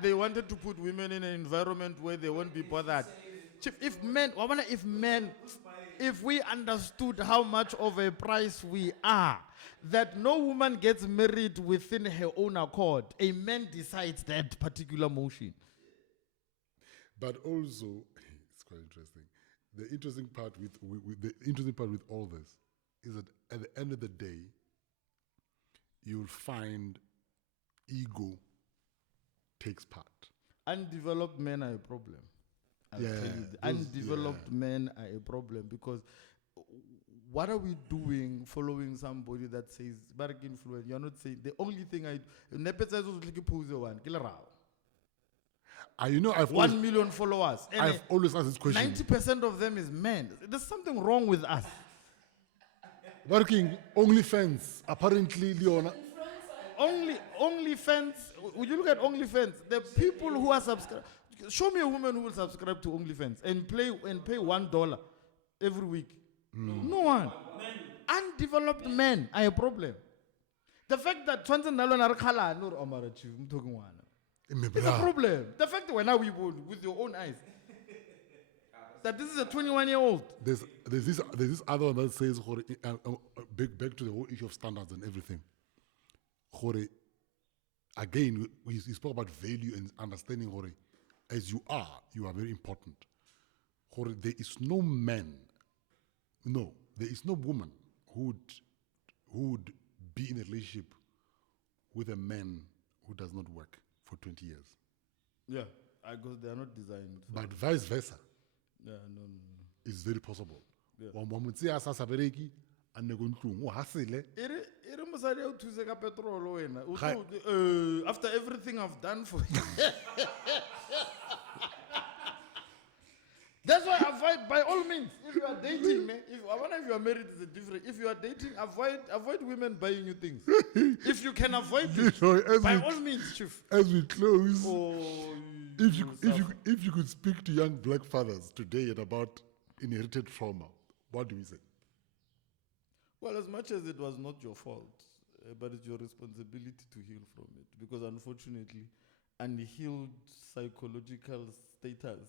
they wanted to put women in an environment where they won't be bothered. Chief, if we understood how much of a price we are, that no woman gets married within her own accord, a man decides that particular motion. But also, it's quite interesting. The interesting part with all this is that at the end of the day, you'll find ego takes part. Undeveloped men are a problem. I'll tell you, undeveloped men are a problem because what are we doing following somebody that says Barak influence? You're not saying the only thing I I've 1 million followers. And I've always asked this question. 90% of them is men. There's something wrong with us. Working OnlyFans, apparently, Leona. OnlyFans. Would you look at OnlyFans? The people who are subscribed. Show me a woman who will subscribe to OnlyFans and pay $1 every week. No one. Undeveloped men are a problem. The fact that it's a problem. The fact that we're now with your own eyes. That this is a 21-year-old. There's this other one that says back to the whole issue of standards and everything. Again, we spoke about value and understanding. As you are very important. There is no man, there is no woman who would be in a relationship with a man who does not work for 20 years. Yeah, because they are not designed. But vice versa. Yeah, no. It's very possible. Yeah. After everything I've done for you. That's why avoid, by all means, if you are dating, if you are married, it's a different. If you are dating, avoid women buying you things. If you can avoid it, by all means, chief. As we close, if you could speak to young black fathers today about inherited trauma, what do we say? Well, as much as it was not your fault, but it's your responsibility to heal from it. Because unfortunately, unhealed psychological status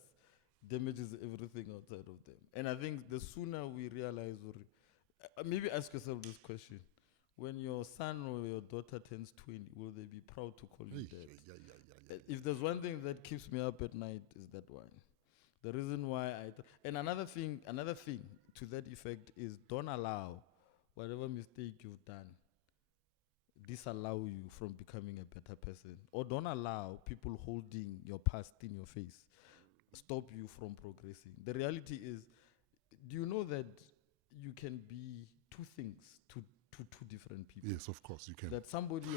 damages everything outside of them. And I think the sooner we realize, or maybe ask yourself this question, When your son or your daughter turns 20, will they be proud to call you Hey, dad? yeah. If there's one thing that keeps me up at night, is that one. The reason why and another thing to that effect is don't allow whatever mistake you've done disallow you from becoming a better person, or don't allow people holding your past in your face stop you from progressing. The reality is, do you know that you can be two things to two different people? Yes, of course, you can. That somebody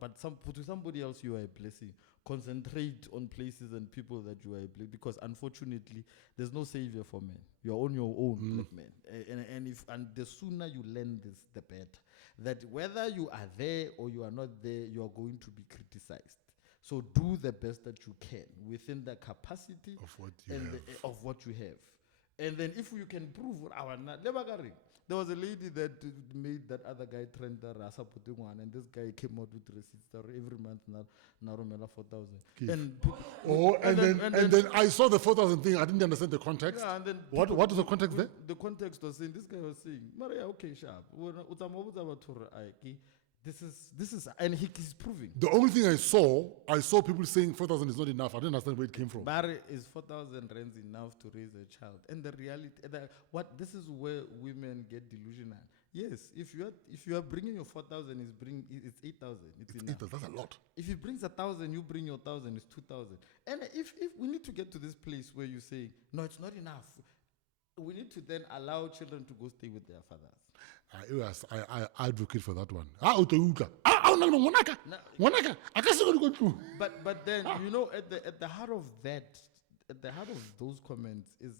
but to somebody else you are a blessing. Concentrate on places and people that you are a blessing, because unfortunately there's no savior for men. You're on your own, black man. And the sooner you learn this, the better. That whether you are there or you are not there, you are going to be criticized. So do the best that you can within the capacity Of what you and have. of what you have. And then if you can prove there was a lady that made that other guy trend the rasa putting one, and this guy came out with receipts every month na romela 4,000. And then I saw the 4,000 thing. I didn't understand the context. yeah, and then What is the context there? The context was saying, this guy was saying, Maria, okay, sharp. This is, and he's proving. The only thing I saw people saying 4,000 is not enough. I didn't understand where it came from. Barry is 4,000 rands enough to raise a child. And the reality, this is where women get delusional. Yes, if you are bringing your 4,000, it's 8,000. It's enough. That's a lot. If he brings 1,000, you bring your 1,000, it's 2,000. And if we need to get to this place where you say, no, it's not enough, we need to then allow children to go stay with their fathers. I advocate for that one. But then at the heart of that, at the heart of those comments is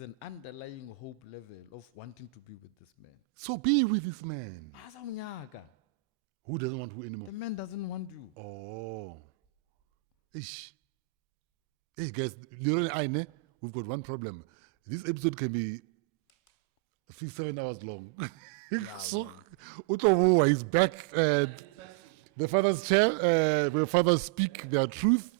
an underlying hope level of wanting to be with this man. So be with this man. Who doesn't want who anymore? The man doesn't want you. Oh. Ish. Hey guys, Leroy and I, we've got one problem. This episode can be 6-7 hours long. So Utowo is back at the father's chair, where fathers speak their truth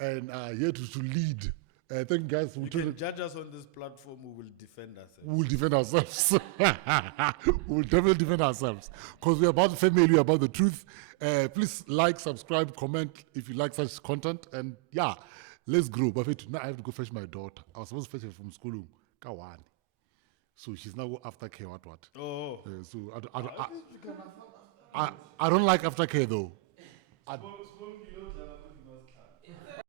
and are here to lead. I think guys You can judge us on this platform, we will defend ourselves. we will defend ourselves. We will definitely defend ourselves. Because we're about family, we're about the truth. Please like, subscribe, comment if you like such content. And yeah, let's grow. But now I have to go fetch my daughter. I was supposed to fetch her from school. Kawani. So she's now aftercare, what? Oh. So I don't like aftercare though. Small kilos